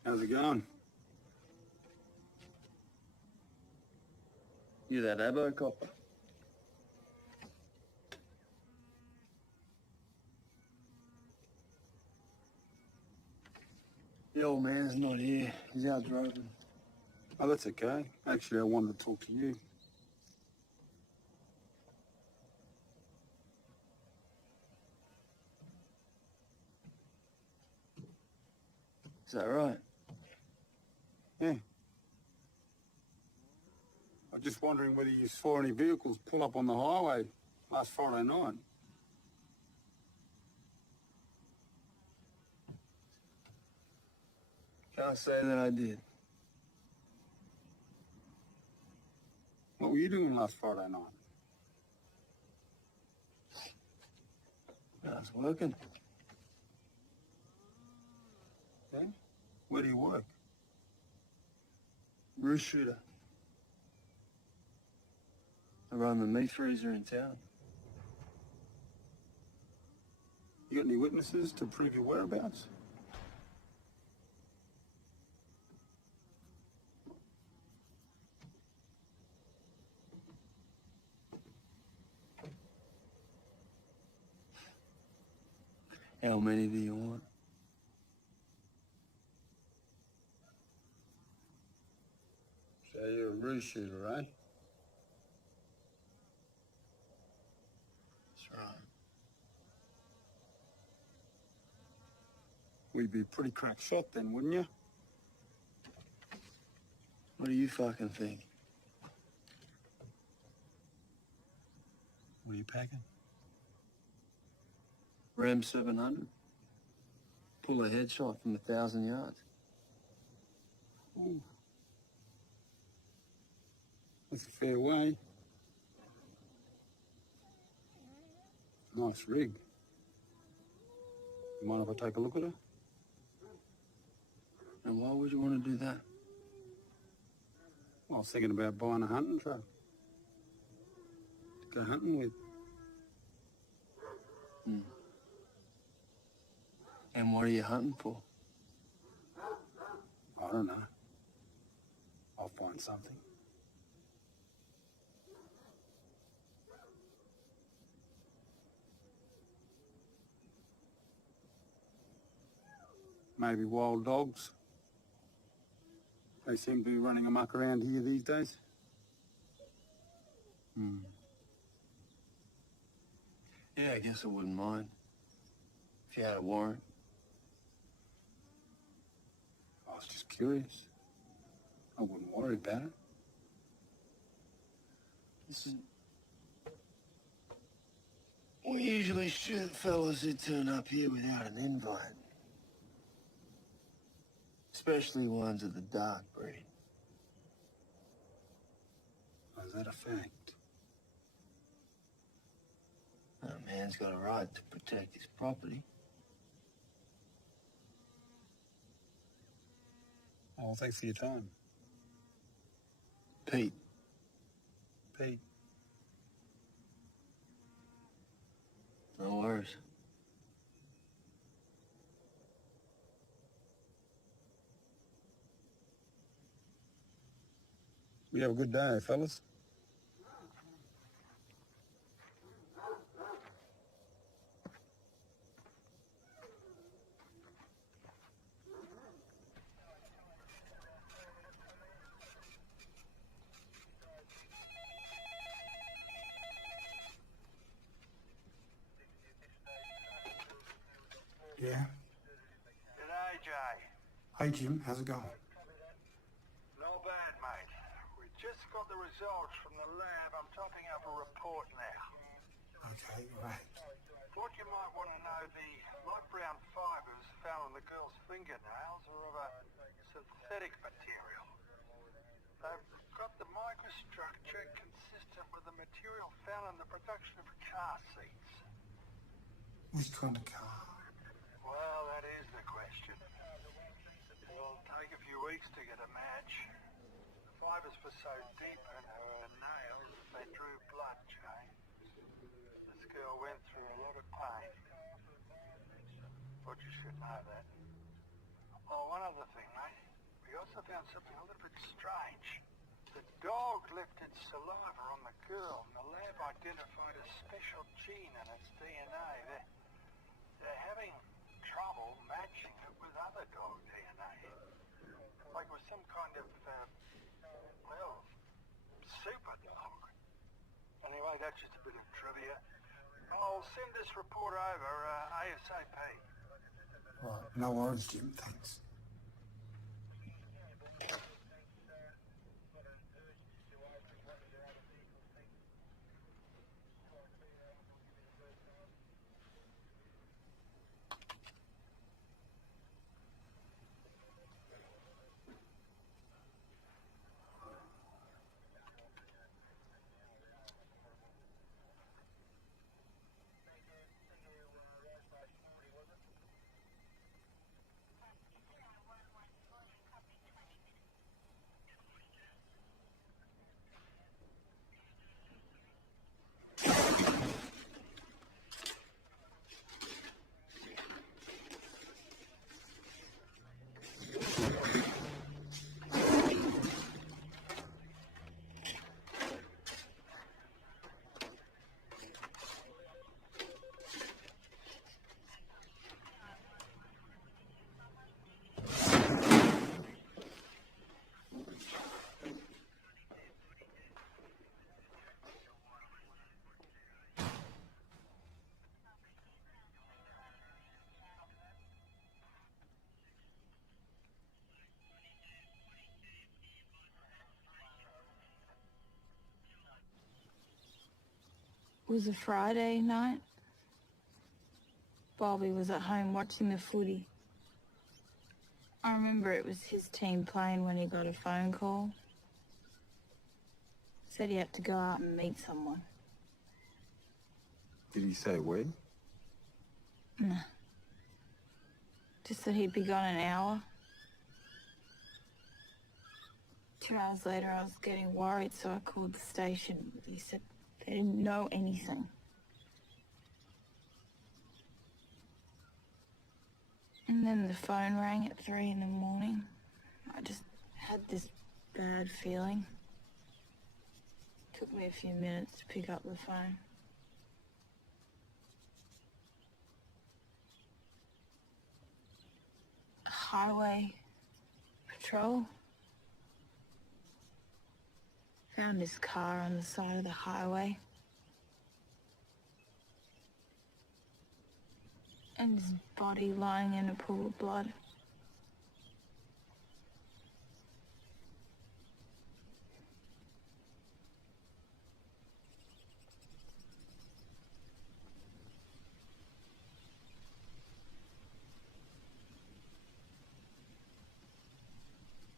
How's it going? You that Abo copper? The old man's not here. He's out driving. Oh, that's okay. Actually, I wanted to talk to you. Is that right? Yeah. I'm just wondering whether you saw any vehicles pull up on the highway last Friday night. Can't say that I did. What were you doing last Friday night? I was working. Yeah? Where do you work? Roost shooter. I run the meat freezer in town. You got any witnesses to prove your whereabouts? How many do you want? So you're a roost shooter, right? That's right. We'd be a pretty crack shot then, wouldn't you? What do you fucking think? What are you packing? Ram 700. Pull a headshot from 1,000 yards. Ooh. That's a fair way. Nice rig. You mind if I take a look at her? And why would you want to do that? Well, I was thinking about buying a hunting truck to go hunting with. Hmm. And what are you hunting for? I don't know. I'll find something. Maybe wild dogs. They seem to be running amok around here these days. Hmm. Yeah, I guess I wouldn't mind. If you had a warrant. I was just curious. I wouldn't worry about it. Listen, we usually shoot fellas who turn up here without an invite. Especially ones of the dark breed. Is that a fact? A man's got a right to protect his property. Oh, thanks for your time. Pete. Pete. No worries. You have a good day, fellas. Yeah? G'day, Jay. Hey, Jim. How's it going? Not bad, mate. We just got the results from the lab. I'm typing up a report now. Okay, right. Thought you might want to know the light brown fibers found on the girl's fingernails are of a synthetic material. They've got the microstructure consistent with the material found in the production of car seats. Which kind of car? Well, that is the question. It'll take a few weeks to get a match. The fibers were so deep in her nails that they drew blood, Jay. This girl went through a lot of pain. Thought you should know that. Oh, one other thing, mate. We also found something a little bit strange. The dog left its saliva on the girl, and the lab identified a special gene in its DNA. They're having trouble matching it with other dog DNA. Like with some kind of, well, super dog. Anyway, that's just a bit of trivia. I'll send this report over ASAP. Right, no worries, Jim, thanks. It was a Friday night. Bobby was at home watching the footy. I remember it was his team playing when he got a phone call. Said he had to go out and meet someone. Did he say when? No. Just that he'd be gone an hour. 2 hours later, I was getting worried, so I called the station. He said they didn't know anything. And then the phone rang at 3 in the morning. I just had this bad feeling. Took me a few minutes to pick up the phone. Highway patrol found his car on the side of the highway. And his body lying in a pool of blood.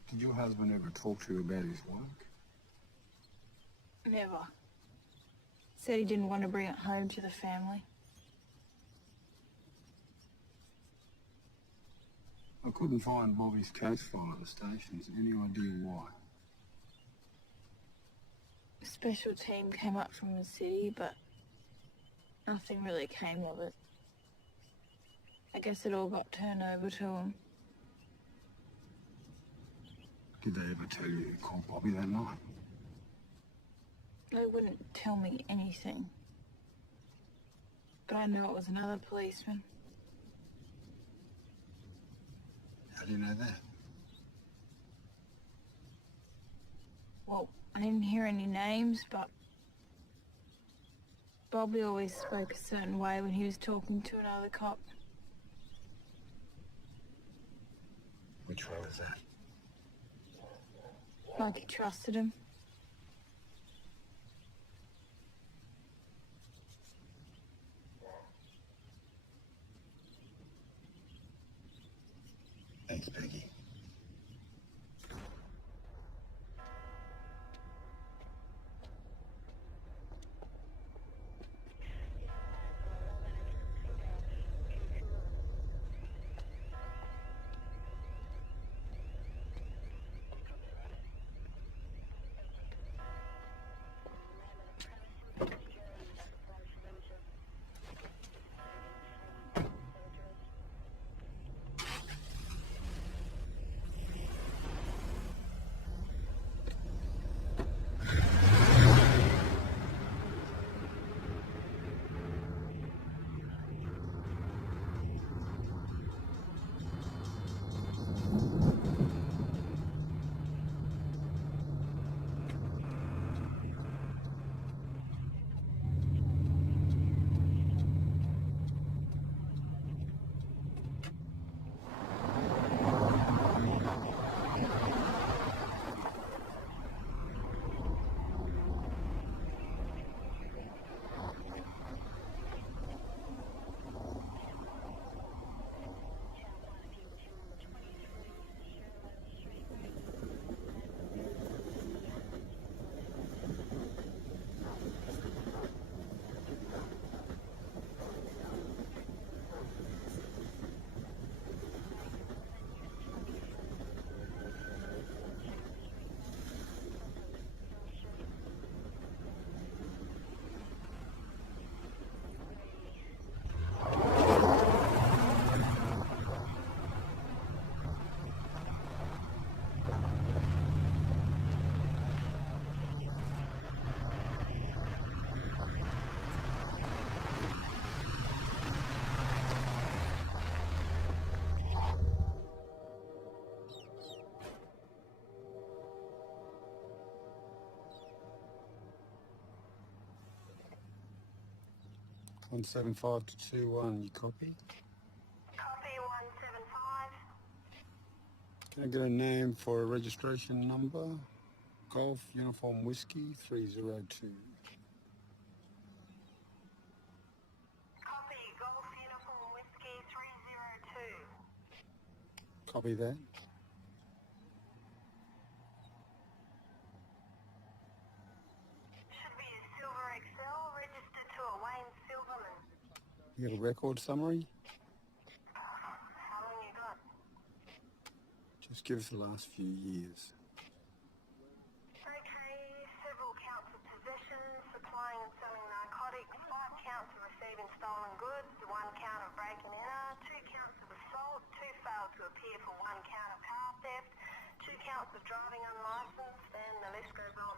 Did your husband ever talk to you about his work? Never. Said he didn't want to bring it home to the family. I couldn't find Bobby's case file at the stations. Any idea why? A special team came up from the city, but nothing really came of it. I guess it all got turned over to him. Did they ever tell you you called Bobby that night? They wouldn't tell me anything. But I knew it was another policeman. How do you know that? Well, I didn't hear any names, but Bobby always spoke a certain way when he was talking to another cop. Which way was that? Like he trusted him. Thanks, Peggy. 175 to 21, you copy? Copy 175. Can I get a name for a registration number? Golf Uniform Whiskey 302. Copy Golf Uniform Whiskey 302. Copy that. Should be a Silver XL registered to a Wayne Silverman. You got a record summary? How long you got? Just give us the last few years. Okay, several counts of possession, supplying and selling narcotics, 5 counts of receiving stolen goods, 1 count of break and enter, 2 counts of assault, 2 failed to appear for 1 count of car theft, 2 counts of driving unlicensed, and the list goes on.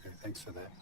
Okay, thanks for that.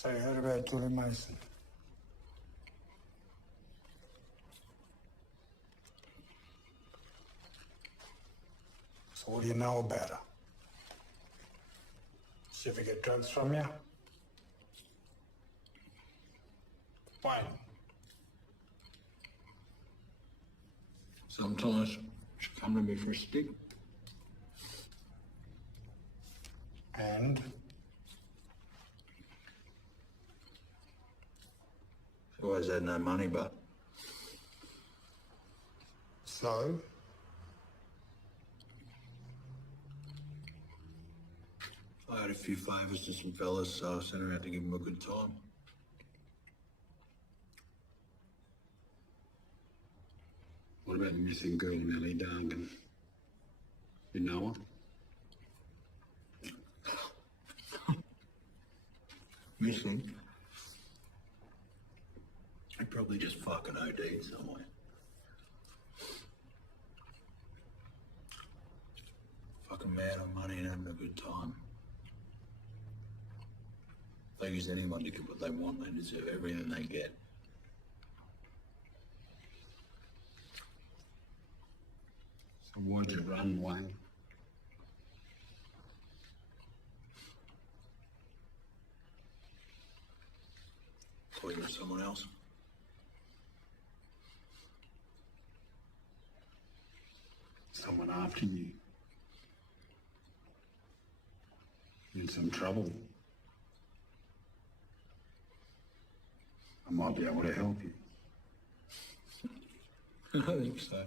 So you heard about Julie Mason? So what do you know about her? She ever get drugs from you? What? Sometimes she come to me for a stick. And? She always had no money, but So? I had a few favours to some fellas, so I sent her out to give them a good time. What about the missing girl, Nellie Dargan? You know her? Missing? I probably just fucking OD'd somewhere. Fucking mad on money and having a good time. If they use anyone to get what they want, they deserve everything they get. So why'd you run, Wayne? Thought you were someone else. Someone after you. In some trouble. I might be able to help you. I think so.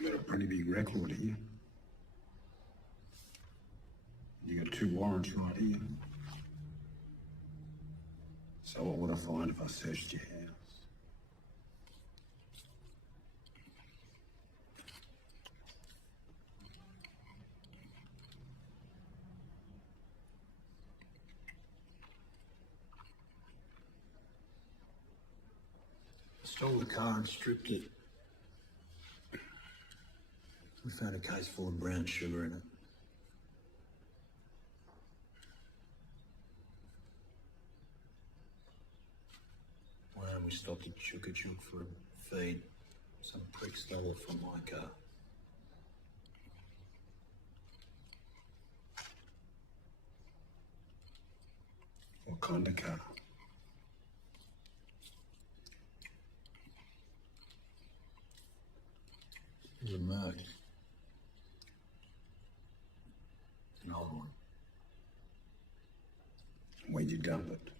You got a pretty big record here. You got 2 warrants right here. So what would I find if I searched your house? Stole the car and stripped it. We found a case full of brown sugar in it. Well, we stopped at Chuka Chuk for a feed. Some prick stole it from my car. What kind of car? It was a Merc. An old one. Where'd you dump it?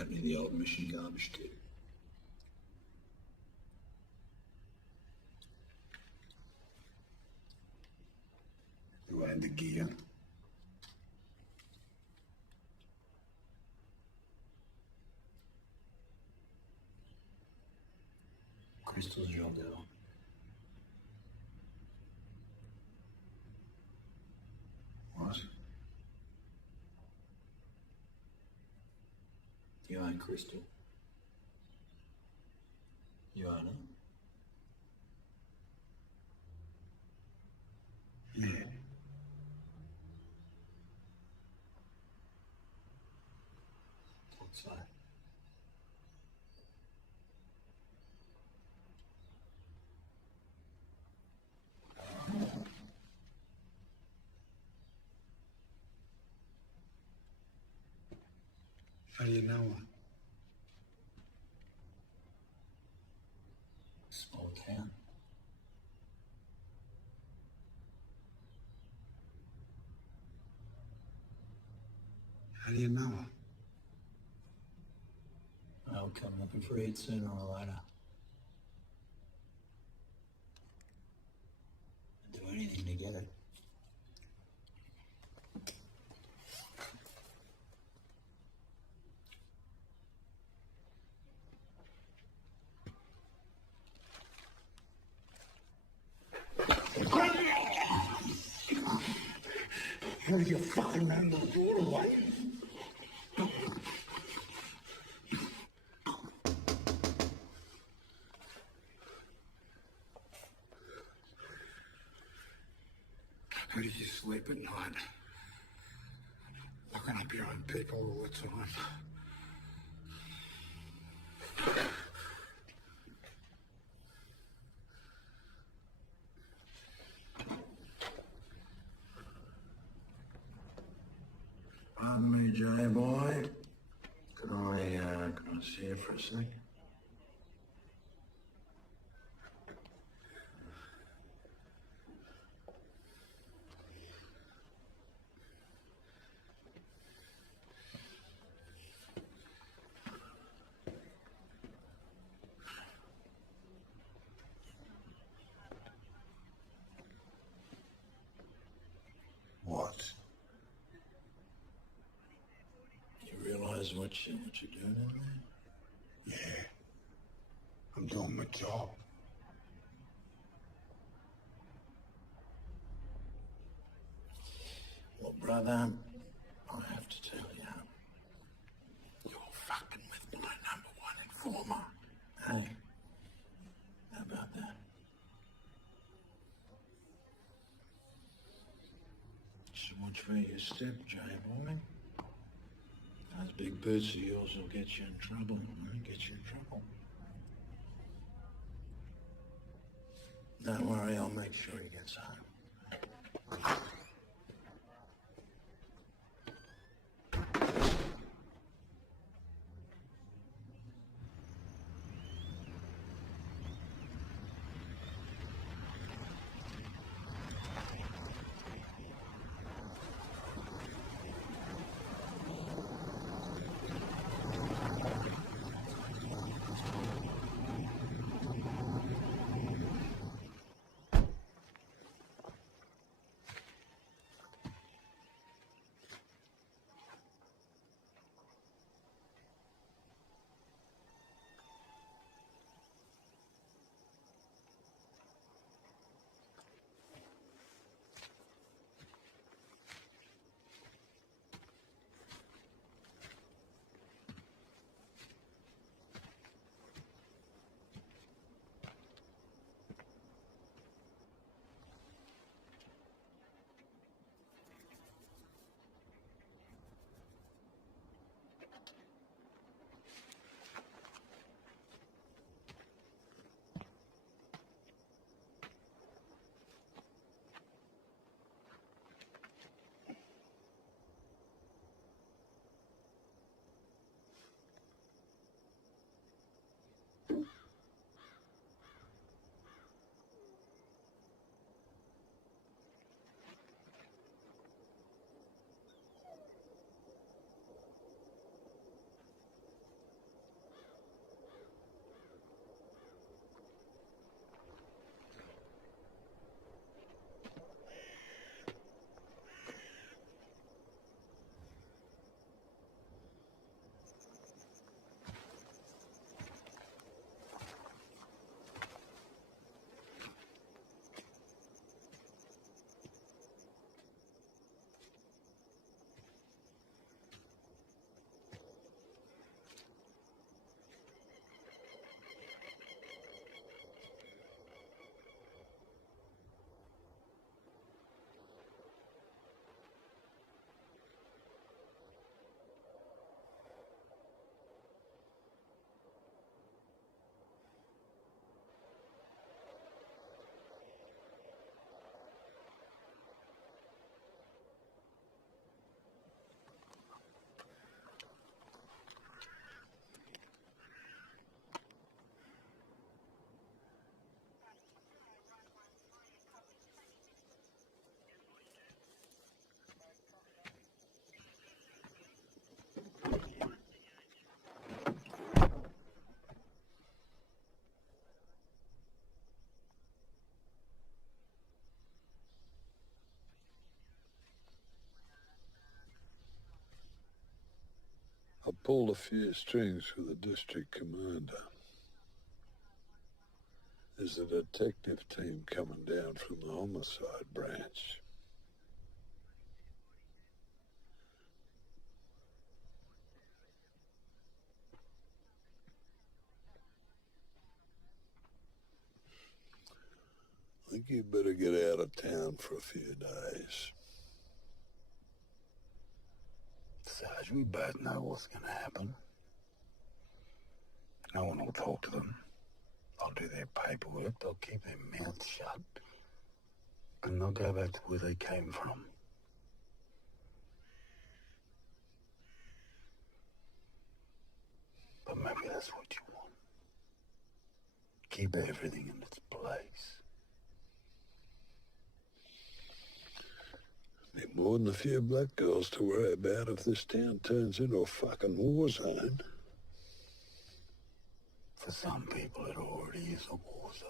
Out near the old mission garbage tip. You had the gear. Crystal's your girl. What? You own Crystal. You own her? Yeah. Thought so. How do you know her? Small town. How do you know her? I'll come looking for it sooner or later. I'd do anything to get it. How do you fucking ran the door away? How do you sleep at night? Looking up your own people all the time. Pardon me, Jay boy. Could I see you for a sec? What? You realize what you're doing in there? Yeah. I'm doing my job. Well, brother, I have to tell you, you're fucking with my #1 informer. Hey, how about that? So watch where you step, Jay boy. Those big boots of yours will get you in trouble, man. Get you in trouble. Don't worry, I'll make sure he gets home. I pulled a few strings with the district commander. There's a detective team coming down from the homicide branch. I think you better get out of town for a few days. Sarge, we both know what's going to happen. No one will talk to them. They'll do their paperwork, they'll keep their mouths shut, and they'll go back to where they came from. But maybe that's what you want. Keep everything in its place. Need more than a few black girls to worry about if this town turns into a fucking war zone. For some people, it already is a war zone.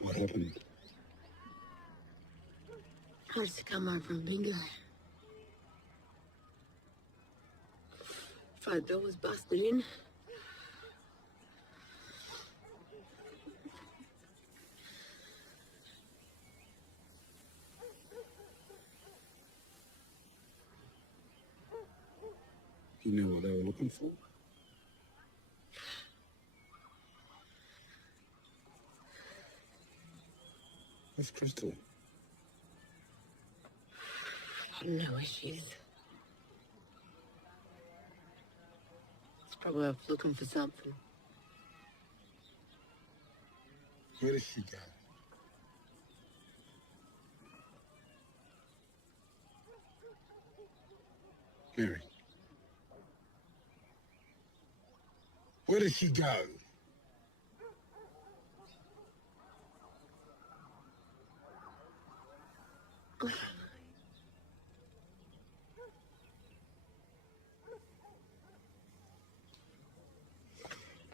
What happened? I was to come home from bingo. Front door was busted in. You knew what they were looking for? Where's Crystal? I don't know where she is. She's probably off looking for something. Where does she go? Mary. Where does she go?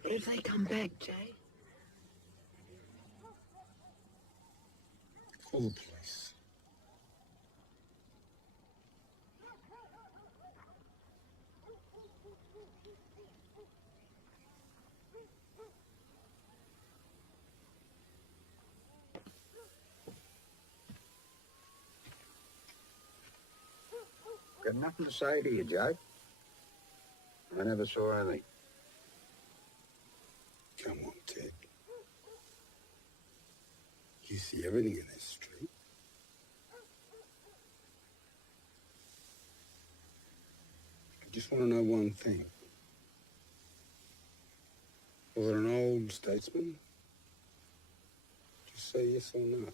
What if they come back, Jay? Call the police. Got nothing to say to you, Jake. I never saw anything. Come on, Ted. You see everything in this street. Just want to know one thing. Was it an old statesman? Just say yes or no.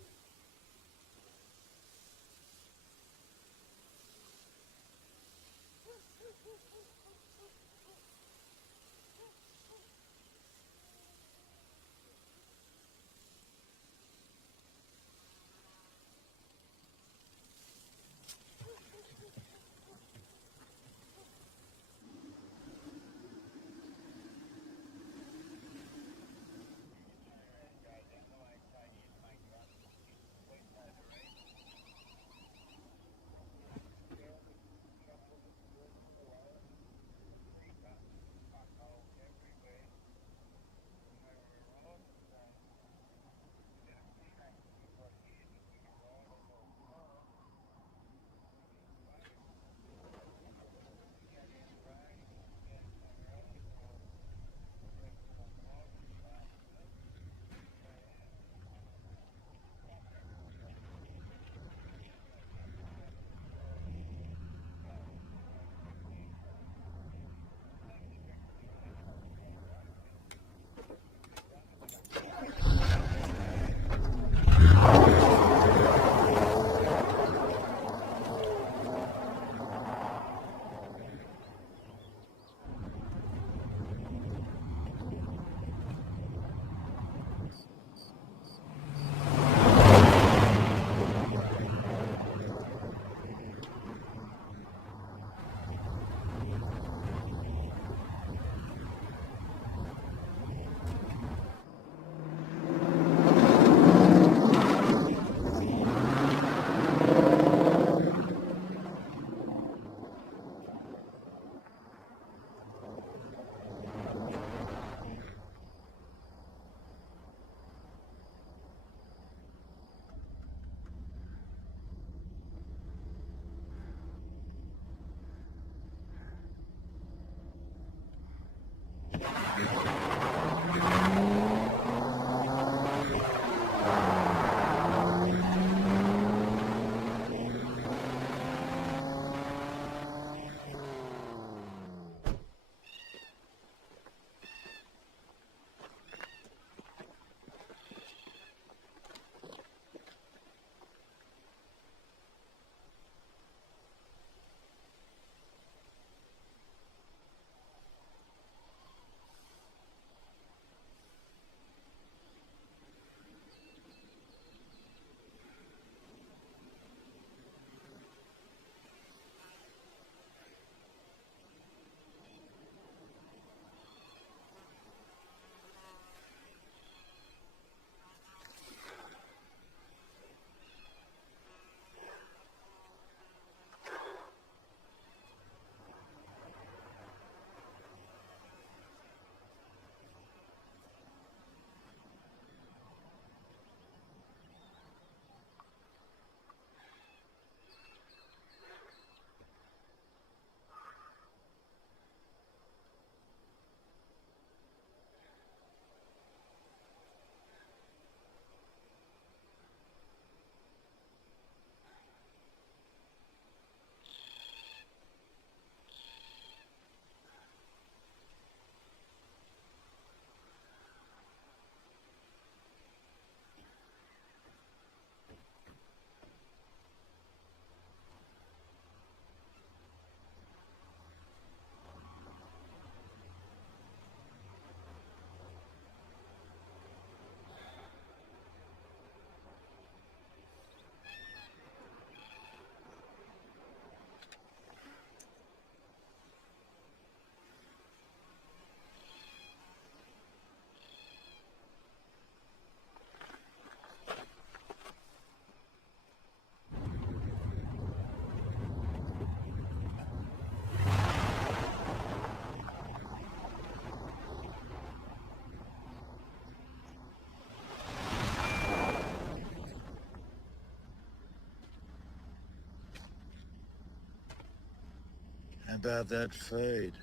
How about that fade?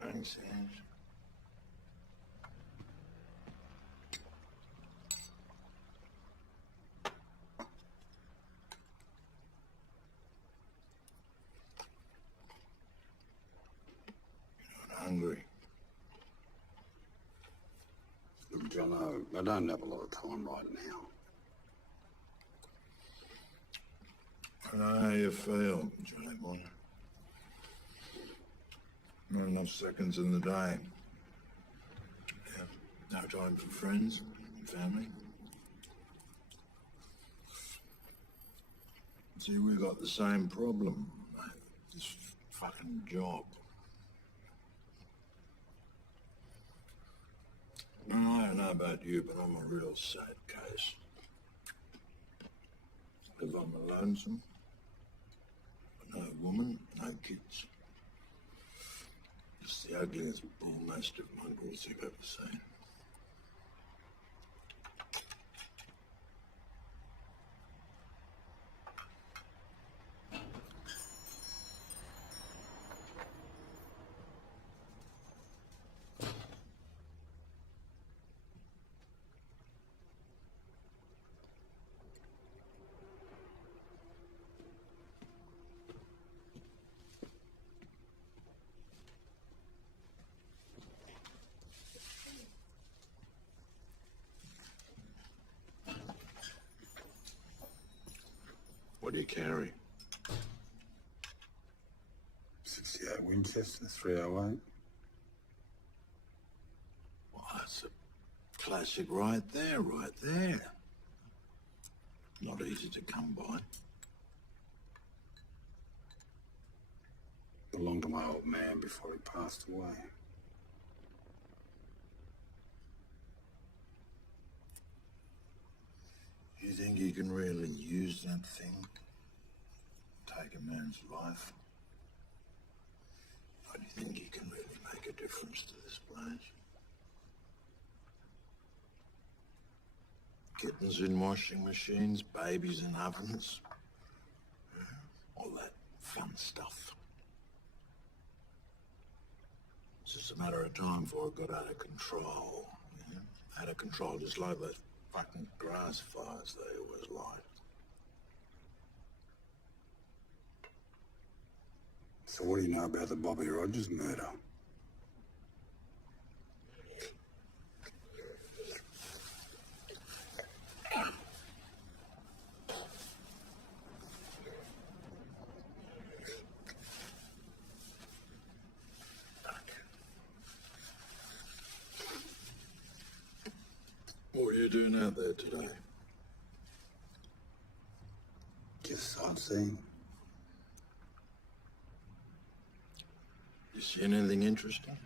Thanks, Ange. Jono, I don't have a lot of time right now. I know how you feel, Johnny boy. Not enough seconds in the day. Yeah, no time for friends and family. See, we got the same problem, mate. This fucking job. I don't know about you, but I'm a real sad case. Live on the lonesome. No woman, no kids. Just the ugliest bull mastiff mongrels you've ever seen. What do you carry? 68 Winchester 308. Well, that's a classic right there, right there. Not easy to come by. Belonged to my old man before he passed away. You think you can really use that thing? Take a man's life? Or do you think you can really make a difference to this place? Kittens in washing machines, babies in ovens. Yeah, all that fun stuff. It's just a matter of time before it got out of control. Yeah? Out of control, just like those fucking grass fires they always light. So what do you know about the Bobby Rogers murder? What were you doing out there today? Just sightseeing. You see anything interesting?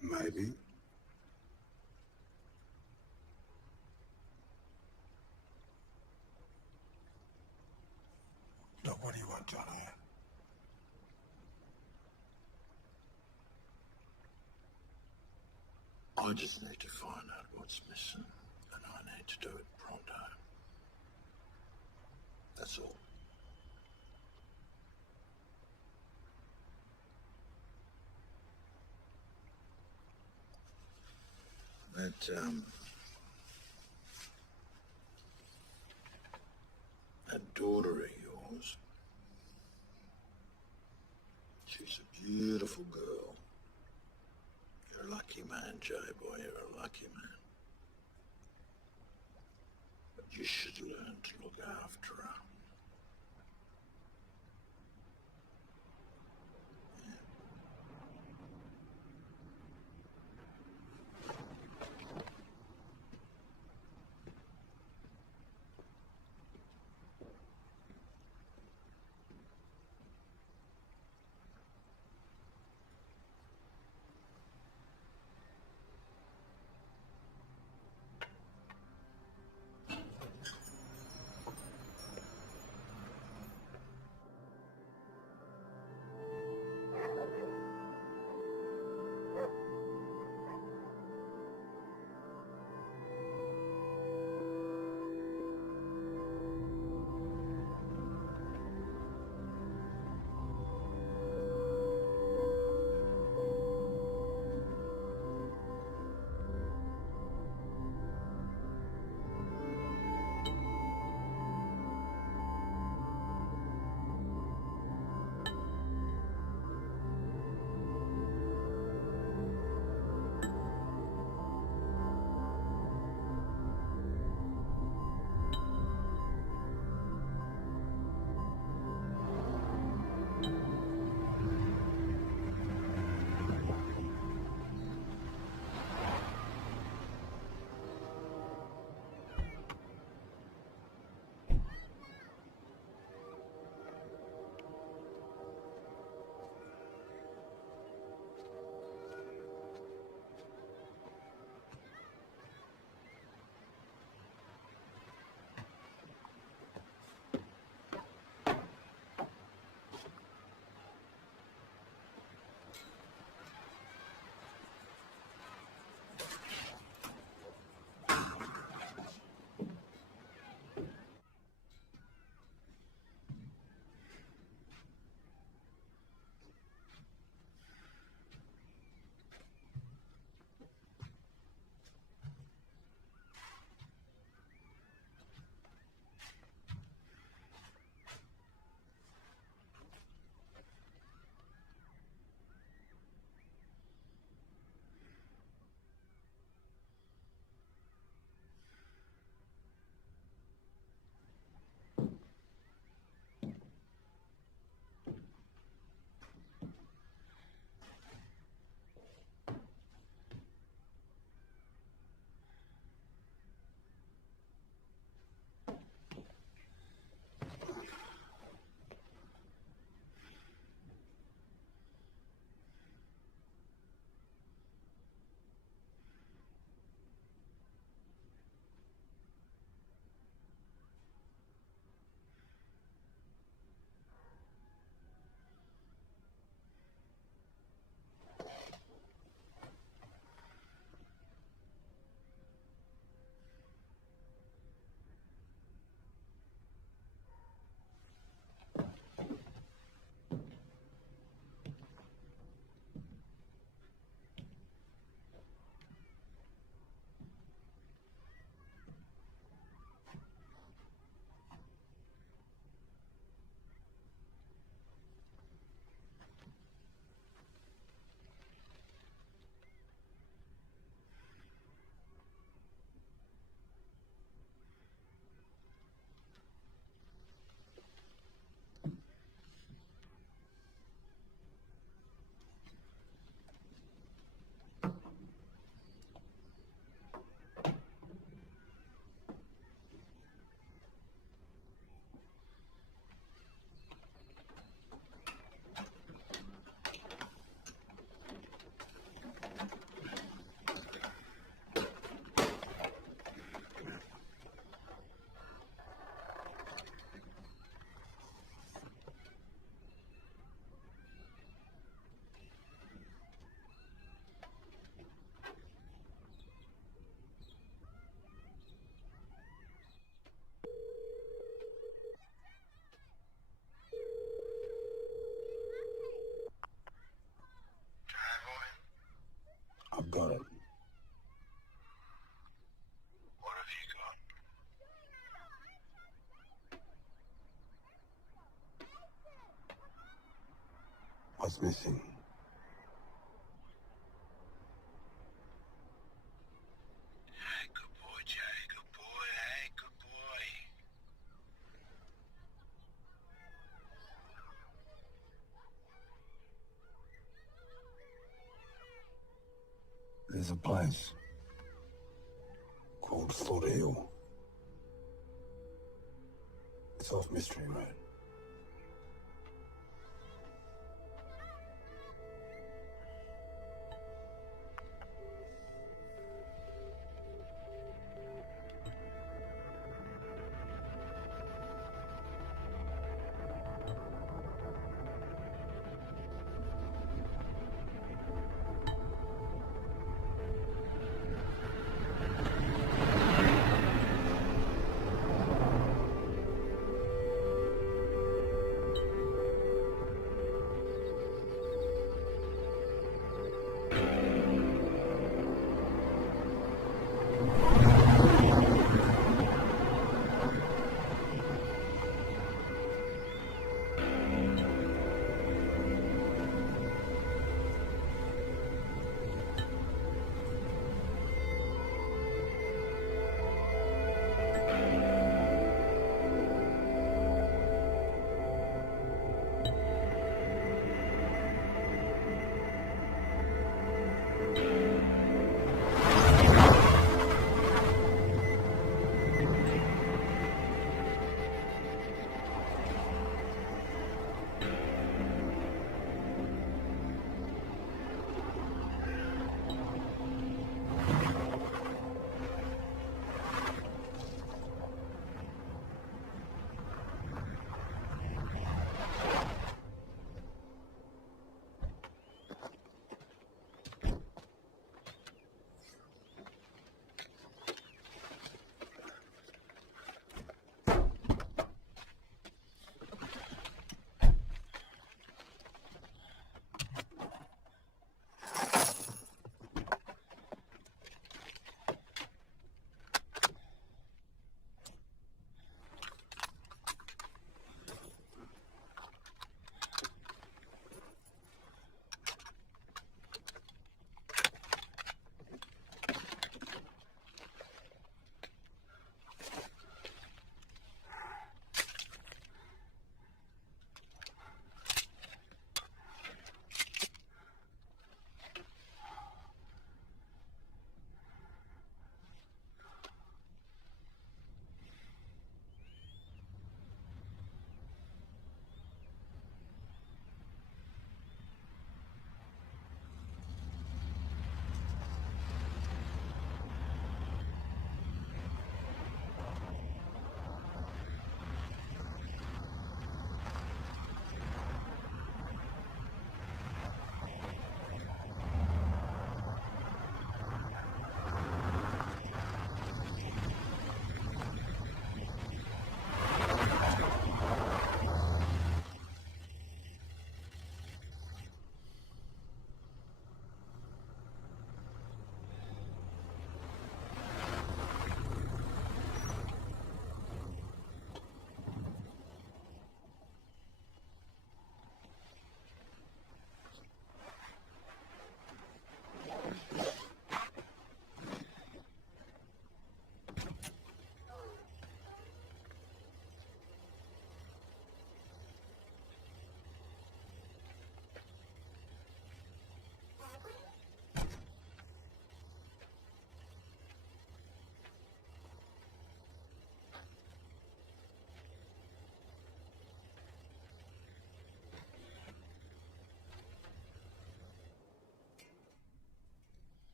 Maybe. Look, what do you want, Johnny? I just need to find out what's missing, and I need to do it pronto. That's all. That daughter of yours, she's a beautiful girl. You're a lucky man, Joe boy, you're a lucky man. But you should learn to look after her. I've got it. What have you got? What's missing? Hey, good boy, Jay. Good boy. Hey, good boy. There's a place called Foothill. It's off Mystery Road.